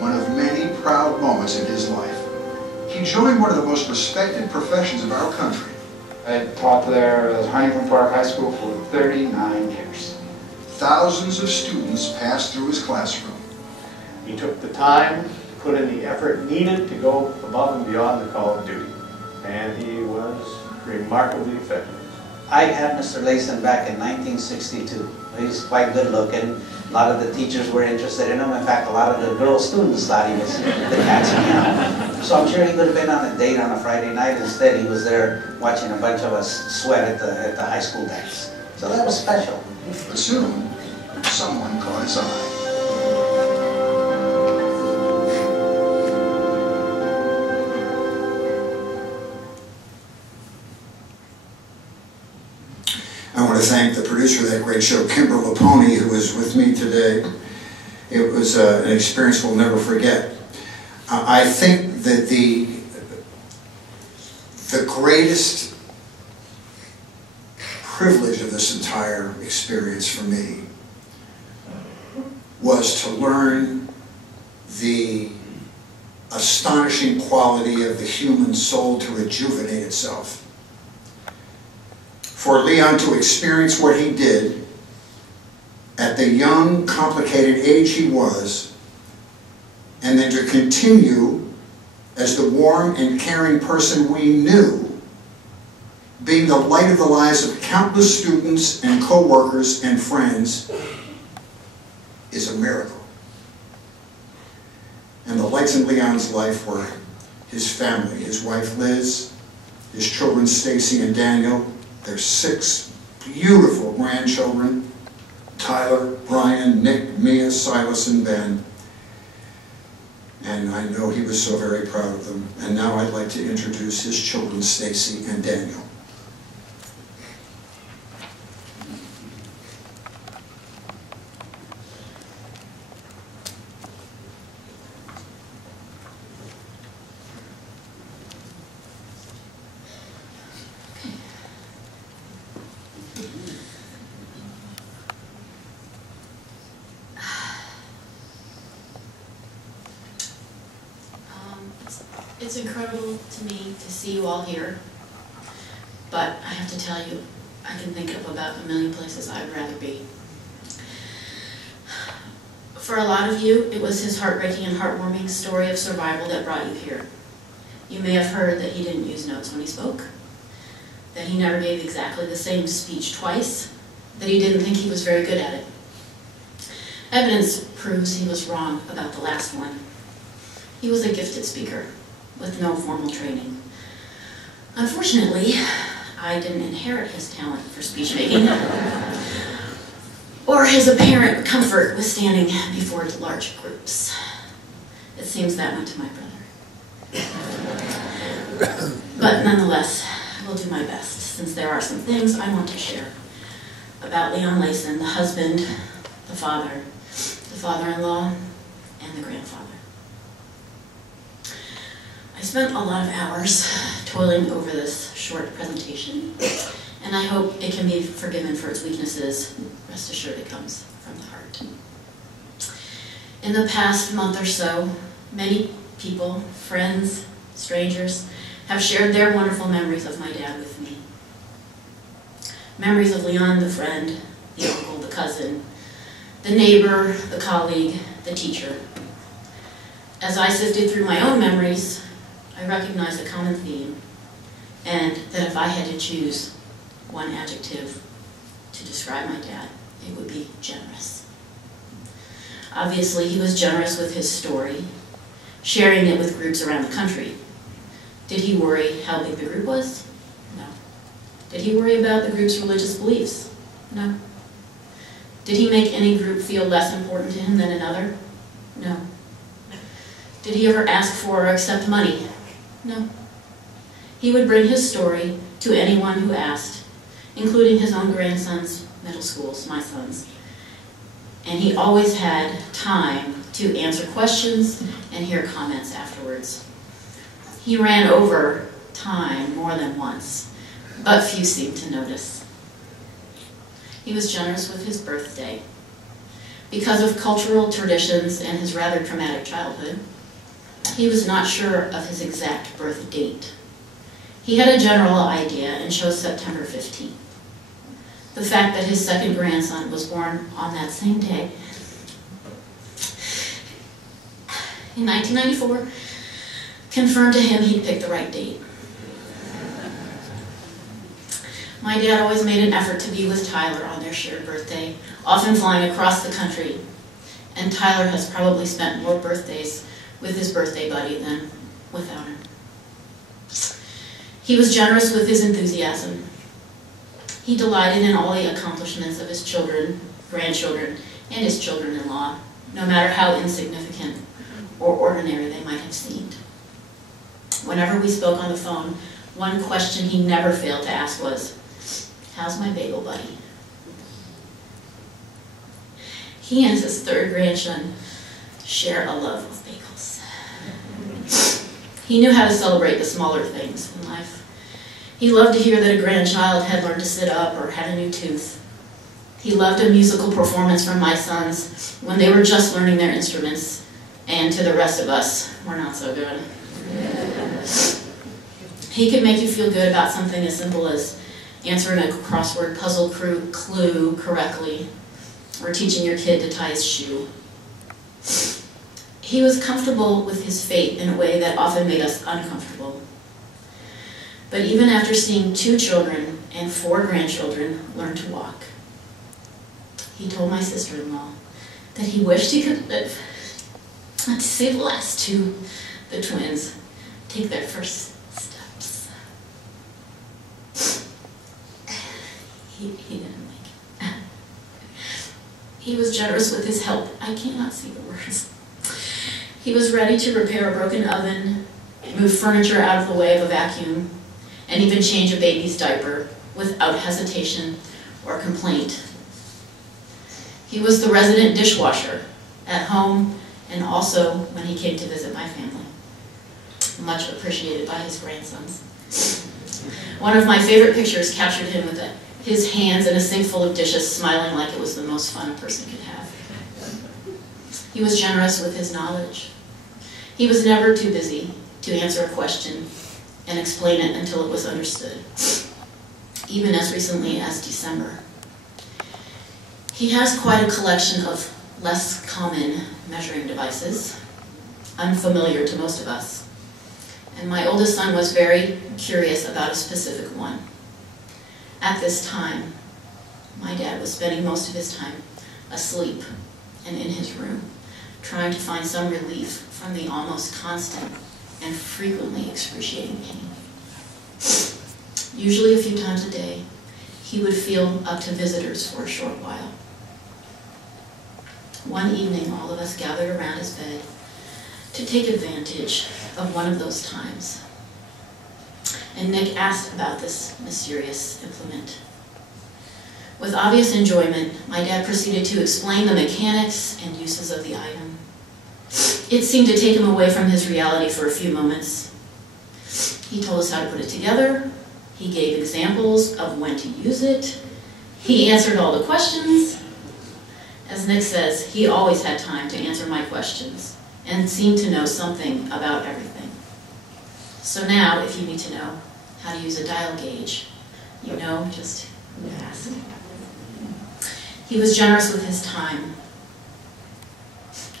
one of many proud moments in his life. He joined one of the most respected professions of our country. I taught there at Huntington Park High School for 39 years. Thousands of students passed through his classroom. He took the time to put in the effort needed to go above and beyond the call of duty, and he was remarkably effective. I had Mr. Leyson back in 1962. He was quite good looking. A lot of the teachers were interested in him. In fact, a lot of the girl students thought he was the cat's meow. So I'm sure he would have been on a date on a Friday night. Instead, he was there watching a bunch of us sweat at the high school dance. So that was special. But soon, someone caught his eye. I want to thank the producer of that great show, Kimber Laponi, who is with me today. It was an experience we'll never forget. I think that the greatest privilege of this entire experience for me was to learn the astonishing quality of the human soul to rejuvenate itself. For Leon to experience what he did at the young, complicated age he was, and then to continue as the warm and caring person we knew, being the light of the lives of countless students and co-workers and friends, is a miracle. And the lights in Leon's life were his family, his wife Liz, his children Stacy and Daniel, their 6 beautiful grandchildren, Tyler, Brian, Nick, Mia, Silas, and Ben. And I know he was so very proud of them. And now I'd like to introduce his children, Stacy and Daniel. It's incredible to me to see you all here, but I have to tell you, I can think of about a million places I'd rather be. For a lot of you, it was his heartbreaking and heartwarming story of survival that brought you here. You may have heard that he didn't use notes when he spoke, that he never gave exactly the same speech twice, that he didn't think he was very good at it. Evidence proves he was wrong about the last one. He was a gifted speaker with no formal training. Unfortunately, I didn't inherit his talent for speech making or his apparent comfort with standing before large groups. It seems that went to my brother. But nonetheless, I will do my best, since there are some things I want to share about Leon Leyson, the husband, the father-in-law, and the grandfather. I spent a lot of hours toiling over this short presentation, and I hope it can be forgiven for its weaknesses. Rest assured it comes from the heart. In the past month or so, many people, friends, strangers, have shared their wonderful memories of my dad with me. Memories of Leon, the friend, the uncle, the cousin, the neighbor, the colleague, the teacher. As I sifted through my own memories, I recognized a common theme, and that if I had to choose one adjective to describe my dad, it would be generous. Obviously, he was generous with his story, sharing it with groups around the country. Did he worry how big the group was? No. Did he worry about the group's religious beliefs? No. Did he make any group feel less important to him than another? No. Did he ever ask for or accept money? No. He would bring his story to anyone who asked, including his own grandsons, middle schools, my sons. and he always had time to answer questions and hear comments afterwards. He ran over time more than once, but few seemed to notice. He was generous with his birthday. Because of cultural traditions and his rather traumatic childhood, he was not sure of his exact birth date. He had a general idea and chose September 15th. The fact that his second grandson was born on that same day in 1994 confirmed to him he'd picked the right date. My dad always made an effort to be with Tyler on their shared birthday, often flying across the country, and Tyler has probably spent more birthdays with his birthday buddy than without him. He was generous with his enthusiasm. He delighted in all the accomplishments of his children, grandchildren, and his children-in-law, no matter how insignificant or ordinary they might have seemed. Whenever we spoke on the phone, one question he never failed to ask was, "How's my bagel buddy?" He and his third grandson share a love of bagels. He knew how to celebrate the smaller things in life. He loved to hear that a grandchild had learned to sit up or had a new tooth. He loved a musical performance from my sons when they were just learning their instruments, and to the rest of us, we're not so good. He could make you feel good about something as simple as answering a crossword puzzle clue correctly, or teaching your kid to tie his shoe. He was comfortable with his fate in a way that often made us uncomfortable. But even after seeing 2 children and 4 grandchildren learn to walk, he told my sister-in-law that he wished he could live to see the last 2, the twins, take their first steps. He didn't make it. He was generous with his help. I cannot see the words. He was ready to repair a broken oven, move furniture out of the way of a vacuum, and even change a baby's diaper without hesitation or complaint. He was the resident dishwasher at home and also when he came to visit my family, much appreciated by his grandsons. One of my favorite pictures captured him with his hands in a sink full of dishes, smiling like it was the most fun a person could have. He was generous with his knowledge. He was never too busy to answer a question and explain it until it was understood, even as recently as December. He has quite a collection of less common measuring devices, unfamiliar to most of us. And my oldest son was very curious about a specific one. At this time, my dad was spending most of his time asleep and in his room, trying to find some relief from the almost constant and frequently excruciating pain. Usually a few times a day, he would feel up to visitors for a short while. One evening, all of us gathered around his bed to take advantage of one of those times. And Nick asked about this mysterious implement. With obvious enjoyment, my dad proceeded to explain the mechanics and uses of the item. It seemed to take him away from his reality for a few moments. He told us how to put it together. He gave examples of when to use it. He answered all the questions. As Nick says, he always had time to answer my questions and seemed to know something about everything. So now, if you need to know how to use a dial gauge, you know just who to ask. He was generous with his time.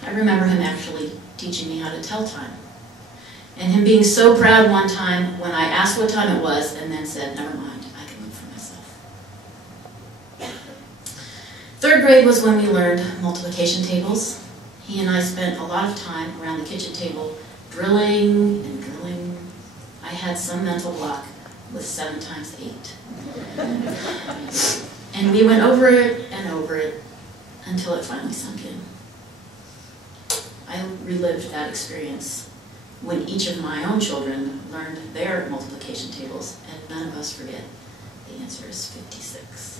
I remember him actually teaching me how to tell time. And him being so proud one time when I asked what time it was and then said, "Never mind, I can look for myself." 3rd grade was when we learned multiplication tables. He and I spent a lot of time around the kitchen table drilling and drilling. I had some mental block with 7 times 8. And we went over it and over it until it finally sunk in. I relived that experience when each of my own children learned their multiplication tables, and none of us forget the answer is 56.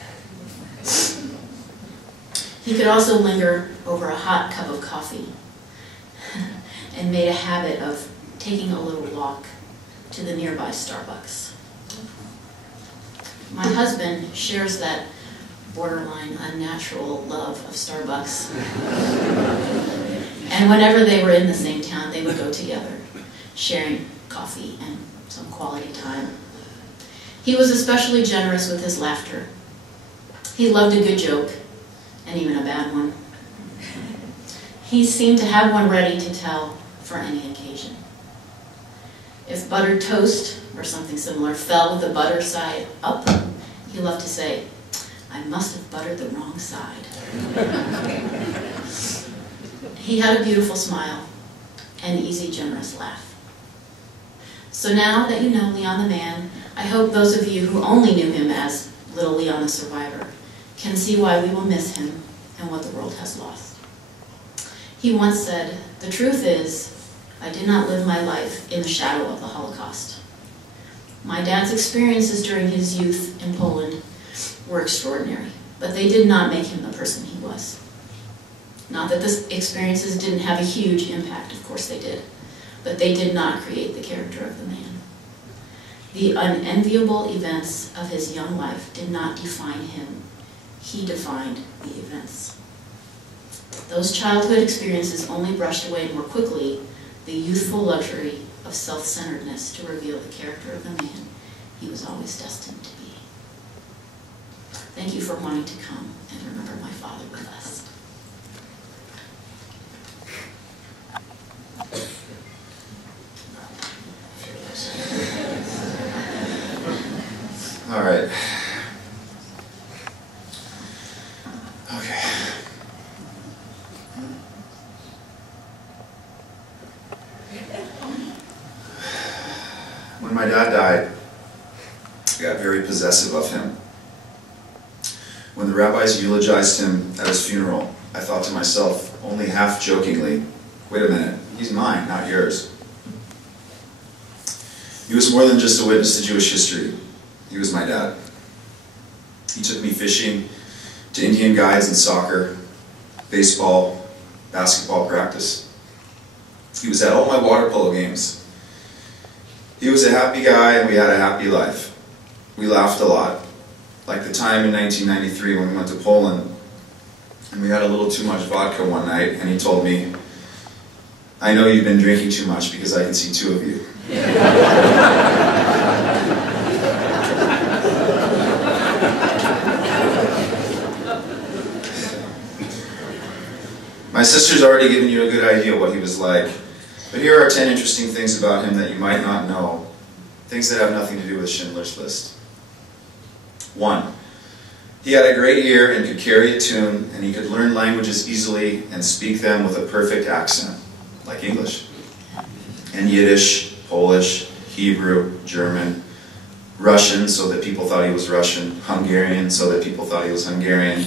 He could also linger over a hot cup of coffee and made a habit of taking a little walk to the nearby Starbucks. My husband shares that borderline unnatural love of Starbucks. And whenever they were in the same town, they would go together, sharing coffee and some quality time. He was especially generous with his laughter. He loved a good joke, and even a bad one. He seemed to have one ready to tell for any occasion. If buttered toast or something similar fell with the butter side up, he loved to say, "I must have buttered the wrong side." He had a beautiful smile and easy, generous laugh. So now that you know Leon the man, I hope those of you who only knew him as Little Leon the Survivor can see why we will miss him and what the world has lost. He once said, "The truth is, I did not live my life in the shadow of the Holocaust. My dad's experiences during his youth in Poland were extraordinary, but they did not make him the person he was." Not that the experiences didn't have a huge impact, of course they did, but they did not create the character of the man. The unenviable events of his young life did not define him. He defined the events. Those childhood experiences only brushed away more quickly the youthful luxury of self-centeredness to reveal the character of the man he was always destined to be. Thank you for wanting to come and remember my father with us. All right. Okay. When my dad died, I got very possessive of him. When the rabbis eulogized him at his funeral, I thought to myself, only half jokingly, wait a minute, he's mine, not yours. He was more than just a witness to Jewish history. He was my dad. He took me fishing, to Indian guides and soccer, baseball, basketball practice. He was at all my water polo games. He was a happy guy and we had a happy life. We laughed a lot. Like the time in 1993 when we went to Poland and we had a little too much vodka one night and he told me, "I know you've been drinking too much because I can see two of you." My sister's already given you a good idea what he was like, but here are 10 interesting things about him that you might not know, things that have nothing to do with Schindler's List. 1. He had a great ear and could carry a tune, and he could learn languages easily and speak them with a perfect accent, like English, and Yiddish, Polish, Hebrew, German, Russian, so that people thought he was Russian, Hungarian, so that people thought he was Hungarian,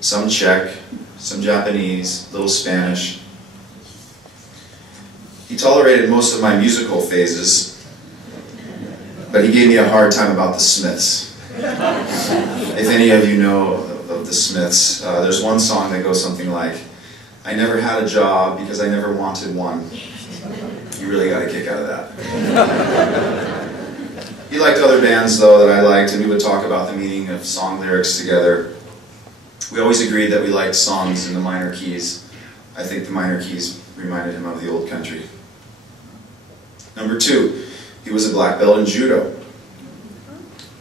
some Czech, some Japanese, little Spanish. He tolerated most of my musical phases, but he gave me a hard time about the Smiths. If any of you know of the Smiths, there's one song that goes something like, "I never had a job because I never wanted one." You really got a kick out of that. He liked other bands, though, that I liked, and we would talk about the meaning of song lyrics together. We always agreed that we liked songs in the minor keys. I think the minor keys reminded him of the old country. Number 2, he was a black belt in judo.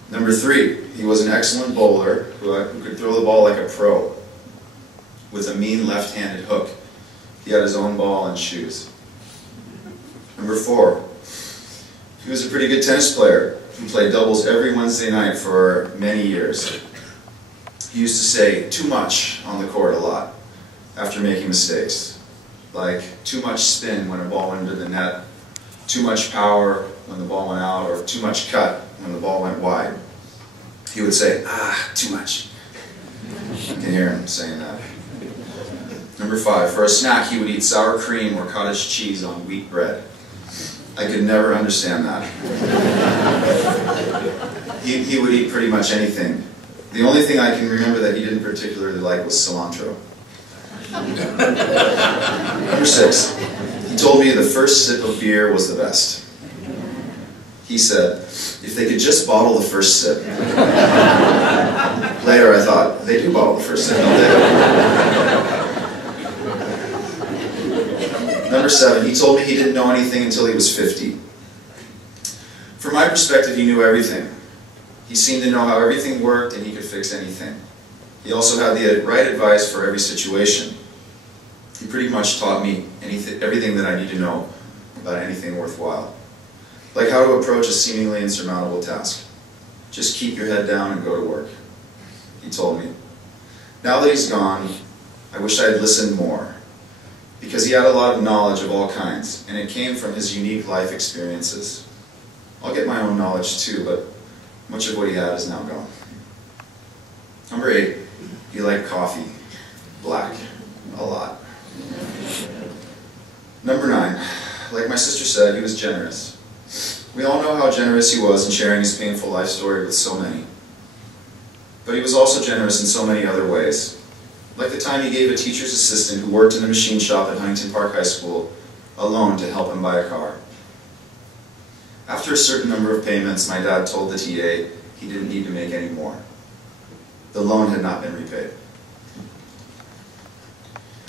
Number 3, he was an excellent bowler who could throw the ball like a pro with a mean left-handed hook. He had his own ball and shoes. Number 4, he was a pretty good tennis player who played doubles every Wednesday night for many years. He used to say "too much" on the court a lot after making mistakes, like too much spin when a ball went into the net, too much power when the ball went out, or too much cut when the ball went wide. He would say, too much. You can hear him saying that. Number 5, for a snack he would eat sour cream or cottage cheese on wheat bread. I could never understand that. He would eat pretty much anything. The only thing I can remember that he didn't particularly like was cilantro. Number 6, he told me the first sip of beer was the best. He said, if they could just bottle the first sip. Later I thought, they do bottle the first sip, don't they? Number 7, he told me he didn't know anything until he was 50. From my perspective, he knew everything. He seemed to know how everything worked and he could fix anything. He also had the right advice for every situation. He pretty much taught me everything that I need to know about anything worthwhile. Like how to approach a seemingly insurmountable task. Just keep your head down and go to work, he told me. Now that he's gone, I wish I had listened more, because he had a lot of knowledge of all kinds, and it came from his unique life experiences. I'll get my own knowledge too, but much of what he had is now gone. Number 8, he liked coffee, black, a lot. Number 9, like my sister said, he was generous. We all know how generous he was in sharing his painful life story with so many. But he was also generous in so many other ways. Like the time he gave a teacher's assistant who worked in the machine shop at Huntington Park High School a loan to help him buy a car. After a certain number of payments, my dad told the TA he didn't need to make any more. The loan had not been repaid.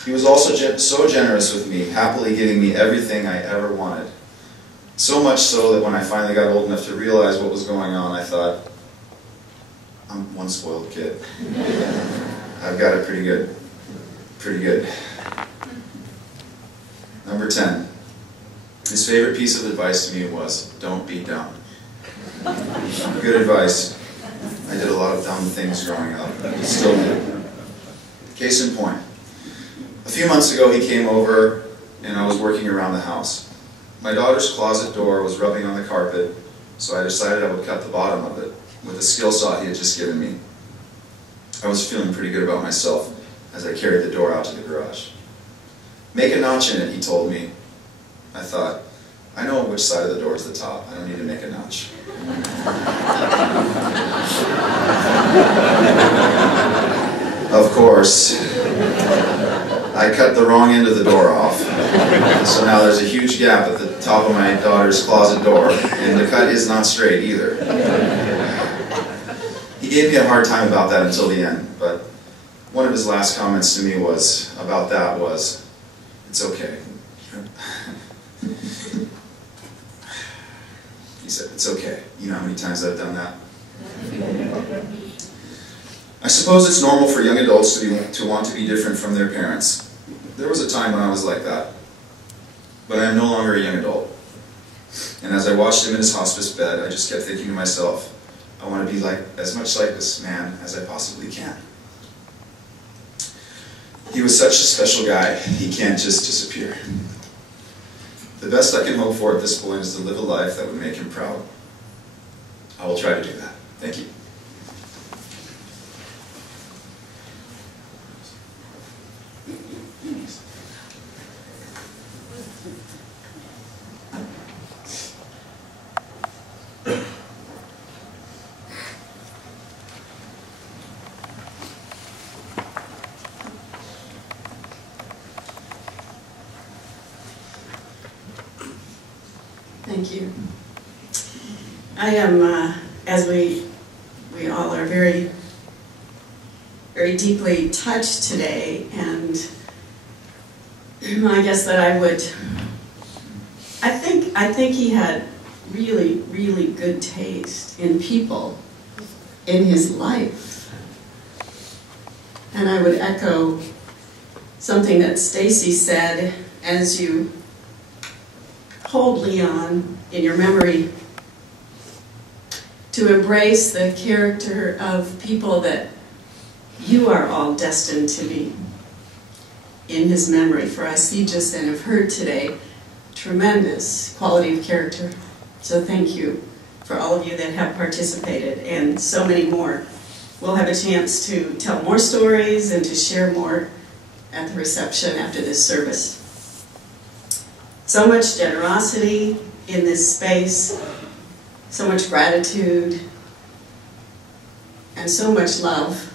He was also so generous with me, happily giving me everything I ever wanted. So much so that when I finally got old enough to realize what was going on, I thought, I'm one spoiled kid. I've got it pretty good. Pretty good. Number 10. His favorite piece of advice to me was, don't be dumb. Good advice. I did a lot of dumb things growing up. Still do. Case in point. A few months ago he came over and I was working around the house. My daughter's closet door was rubbing on the carpet, so I decided I would cut the bottom of it with a skill saw he had just given me. I was feeling pretty good about myself as I carried the door out to the garage. Make a notch in it, he told me. I thought, I know which side of the door is the top. I don't need to make a notch. Of course, I cut the wrong end of the door off. So now there's a huge gap at the top of my daughter's closet door, and the cut is not straight either. He gave me a hard time about that until the end, but one of his last comments to me was, it's okay. He said, it's okay. You know how many times I've done that? I suppose it's normal for young adults to want to be different from their parents. There was a time when I was like that. But I am no longer a young adult. And as I watched him in his hospice bed, I just kept thinking to myself, I want to be as much like this man as I possibly can. He was such a special guy, he can't just disappear. The best I can hope for at this point is to live a life that would make him proud. I will try to do that. Thank you. Thank you. I am, as we all are very, very deeply touched today, and I guess that I think he had really, really good taste in people in his life. And I would echo something that Stacy said as you hold Leon in your memory, to embrace the character of people that you are all destined to be in his memory. For us, he just and have heard today, tremendous quality of character. So thank you for all of you that have participated, and so many more. We'll have a chance to tell more stories and to share more at the reception after this service. So much generosity in this space, so much gratitude, and so much love.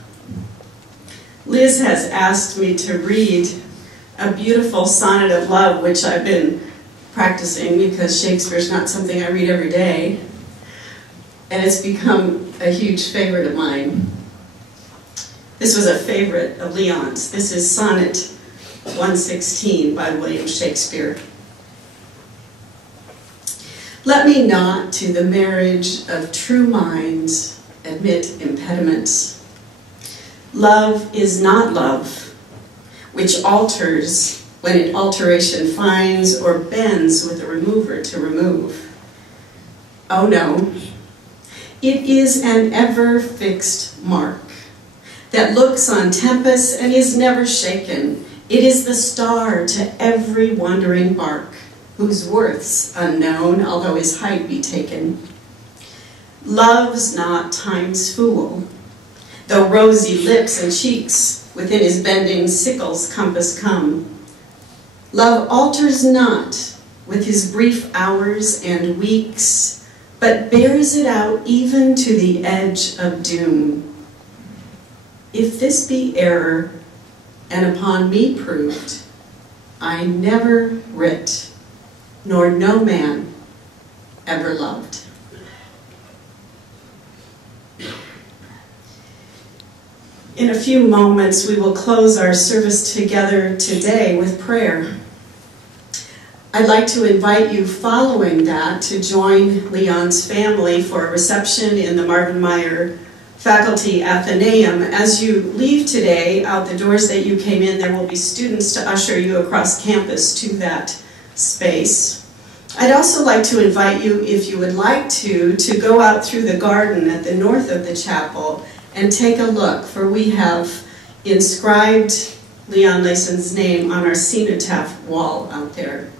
Liz has asked me to read a beautiful sonnet of love, which I've been practicing because Shakespeare's not something I read every day. And it's become a huge favorite of mine. This was a favorite of Leon's. This is Sonnet 116 by William Shakespeare. Let me not to the marriage of true minds admit impediments. Love is not love, which alters when it alteration finds or bends with a remover to remove. Oh no, it is an ever-fixed mark that looks on tempest and is never shaken. It is the star to every wandering bark, whose worth's unknown, although his height be taken. Love's not time's fool, though rosy lips and cheeks within his bending sickle's compass come. Love alters not with his brief hours and weeks, but bears it out even to the edge of doom. If this be error, and upon me proved, I never writ, nor no man ever loved. In a few moments, we will close our service together today with prayer. I'd like to invite you following that to join Leon's family for a reception in the Marvin Meyer Faculty Athenaeum. As you leave today, out the doors that you came in, there will be students to usher you across campus to that space. I'd also like to invite you, if you would like to go out through the garden at the north of the chapel and take a look, for we have inscribed Leon Leyson's name on our cenotaph wall out there.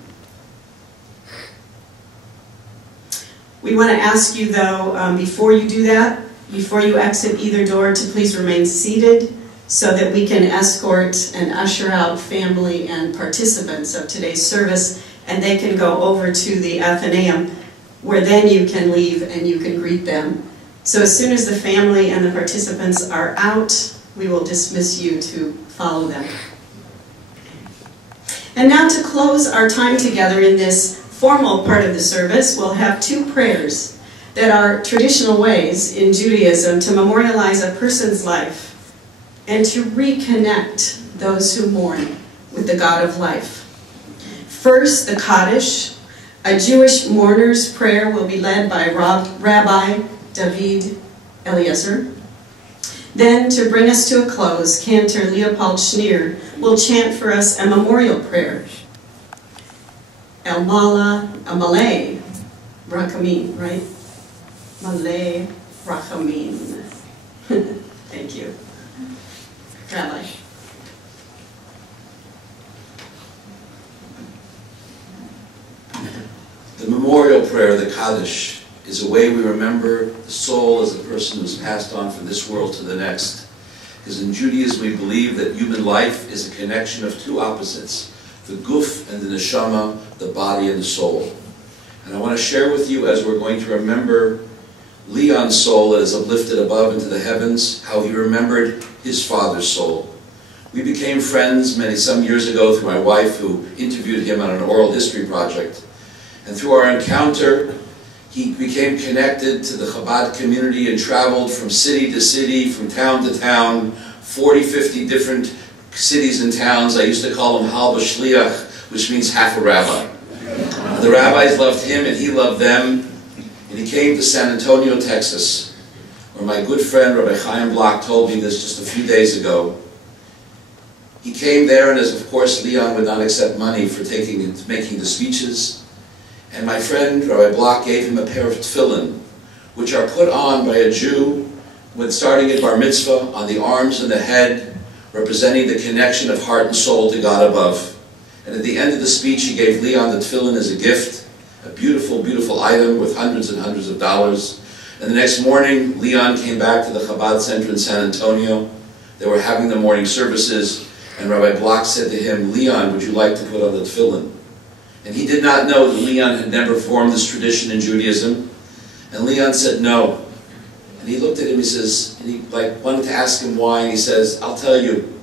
We want to ask you, though, before you do that, before you exit either door, to please remain seated so that we can escort and usher out family and participants of today's service, and they can go over to the Athenaeum, where then you can leave and you can greet them. So as soon as the family and the participants are out, we will dismiss you to follow them. And now, to close our time together in this formal part of the service, we'll have two prayers that are traditional ways in Judaism to memorialize a person's life and to reconnect those who mourn with the God of life. First, the Kaddish, a Jewish mourner's prayer, will be led by Rabbi David Eliezer. Then, to bring us to a close, Cantor Leopold Schneer will chant for us a memorial prayer. El Malay Rachamin, right? Malay Rachamin. Thank you. Rabbi. The memorial prayer, the Kaddish, is a way we remember the soul as a person who's passed on from this world to the next. Because in Judaism we believe that human life is a connection of two opposites, the guf and the neshama, the body and the soul. And I want to share with you, as we're going to remember Leon's soul that is uplifted above into the heavens, how he remembered his father's soul. We became friends some years ago through my wife, who interviewed him on an oral history project. And through our encounter, he became connected to the Chabad community and traveled from city to city, from town to town, 40, 50 different cities and towns. I used to call him Halba Shliach, which means half a rabbi. The rabbis loved him and he loved them. And he came to San Antonio, Texas, where my good friend Rabbi Chaim Block told me this just a few days ago. He came there, and as of course Leon would not accept money for making the speeches, and my friend Rabbi Block gave him a pair of tefillin, which are put on by a Jew when starting at bar mitzvah on the arms and the head, representing the connection of heart and soul to God above. And at the end of the speech, he gave Leon the tefillin as a gift, a beautiful, beautiful item with hundreds and hundreds of dollars. And the next morning, Leon came back to the Chabad Center in San Antonio. They were having the morning services, and Rabbi Block said to him, "Leon, would you like to put on the tefillin?" And he did not know that Leon had never formed this tradition in Judaism. And Leon said no. And he looked at him, he says, and he wanted to ask him why, and he says, "I'll tell you,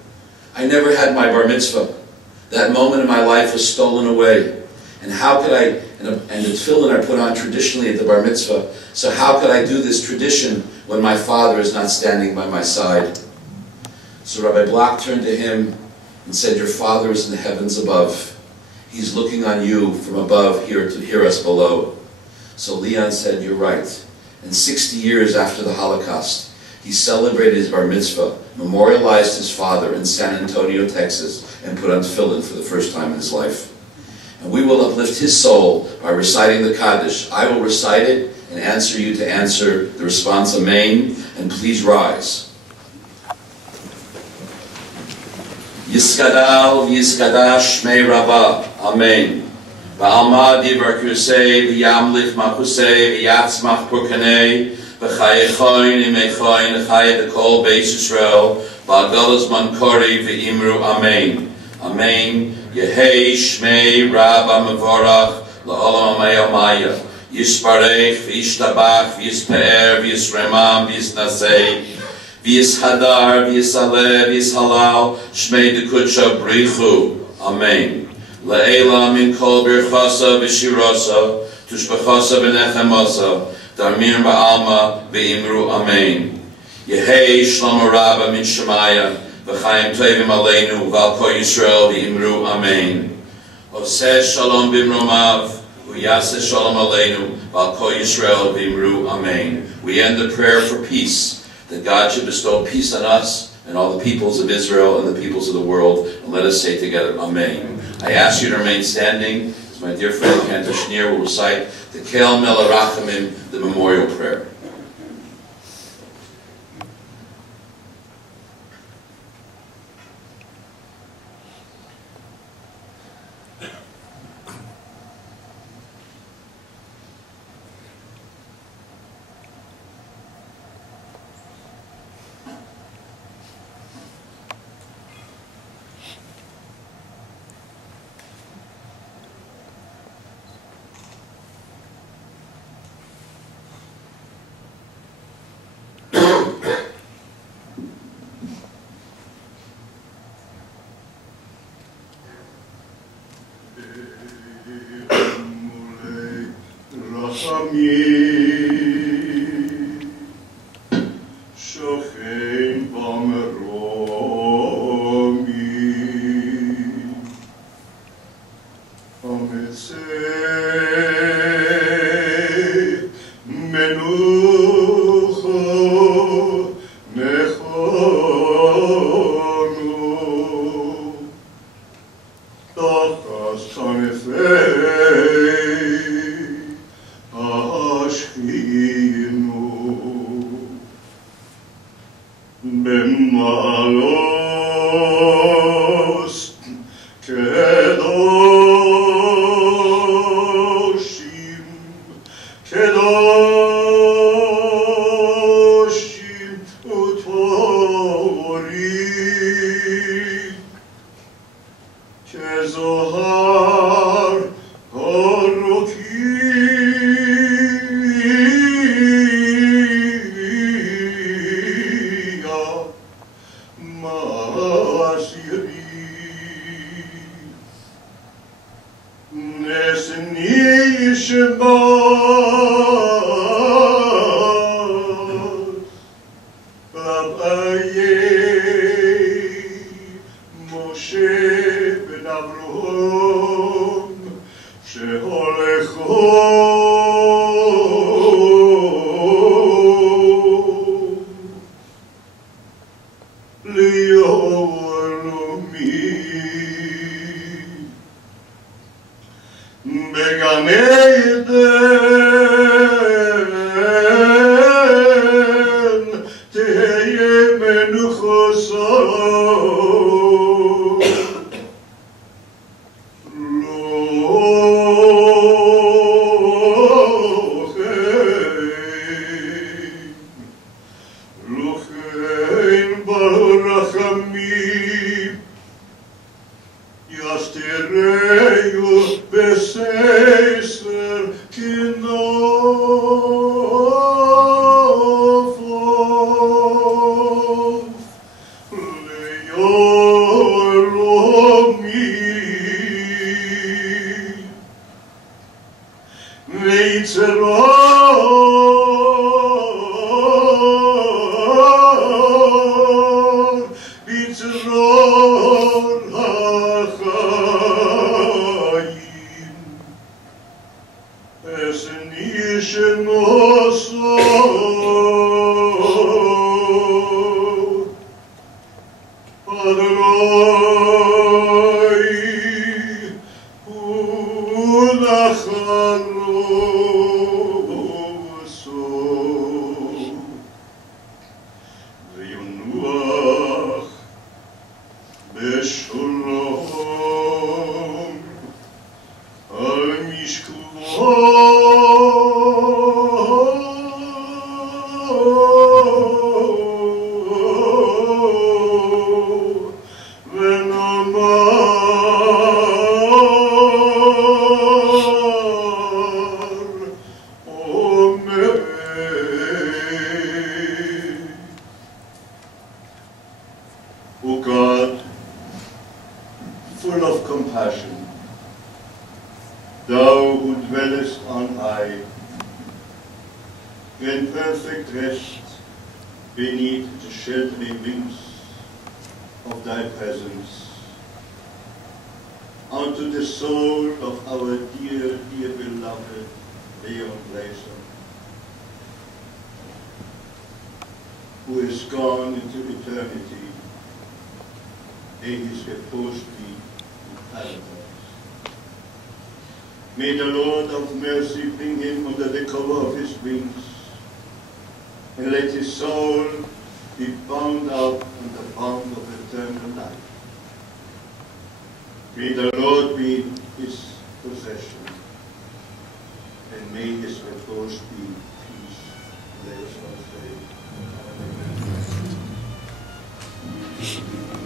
I never had my bar mitzvah. That moment in my life was stolen away. And how could I, and the tefillin I put on traditionally at the bar mitzvah, so how could I do this tradition when my father is not standing by my side? So Rabbi Block turned to him and said, your father is in the heavens above. He's looking on you from above here to hear us below. So Leon said, you're right. And 60 years after the Holocaust, he celebrated his bar mitzvah, memorialized his father in San Antonio, Texas, and put on tefillin for the first time in his life. And we will uplift his soul by reciting the Kaddish. I will recite it and answer you to answer the response, Amen, and please rise. Yiskadal v'yiskadash shmei Rabbah, Amen. V'alma divar kursei v'yamlich machusei v'yatzmach purkanei v'chayechoin imechoin v'chayet kol beis Yisrael v'agalas mankori v'imru Amen. Amen. Yehei shmei Rabbah mevorach la'olam amaya yisparech v'yishtabach v'yispe'er v'yisremam v'yisnasei v'yishadar v'yisaleh v'yishalal shmei dekutsha brichu. Amen. La'ela min kol birchasa v'shirasa tushbachasa v'nechemasa darmir ba'alma v'imru Amen. Yehei shlomo Rabbah min Shemaya v'chaim tovim aleinu v'al kol Yisrael v'imru Amen. Oseh shalom b'imromav v'yaseh shalom aleinu v'al kol Yisrael v'imru Amen. We end the prayer for peace, that God should bestow peace on us and all the peoples of Israel and the peoples of the world, and let us say together, Amen. I ask you to remain standing as my dear friend Cantor Schneer will recite the Kel Mela Rachamim, the memorial prayer. Oh O God, full of compassion, thou who dwellest on high, grant perfect rest beneath the sheltering wings of thy presence, unto the soul of our dear, dear beloved Leyson, who is gone into eternity. May his repose be in paradise. May the Lord of mercy bring him under the cover of his wings, and let his soul be bound up in the bond of eternal life. May the Lord be his possession, and may his repose be peace. Let us all say, Amen.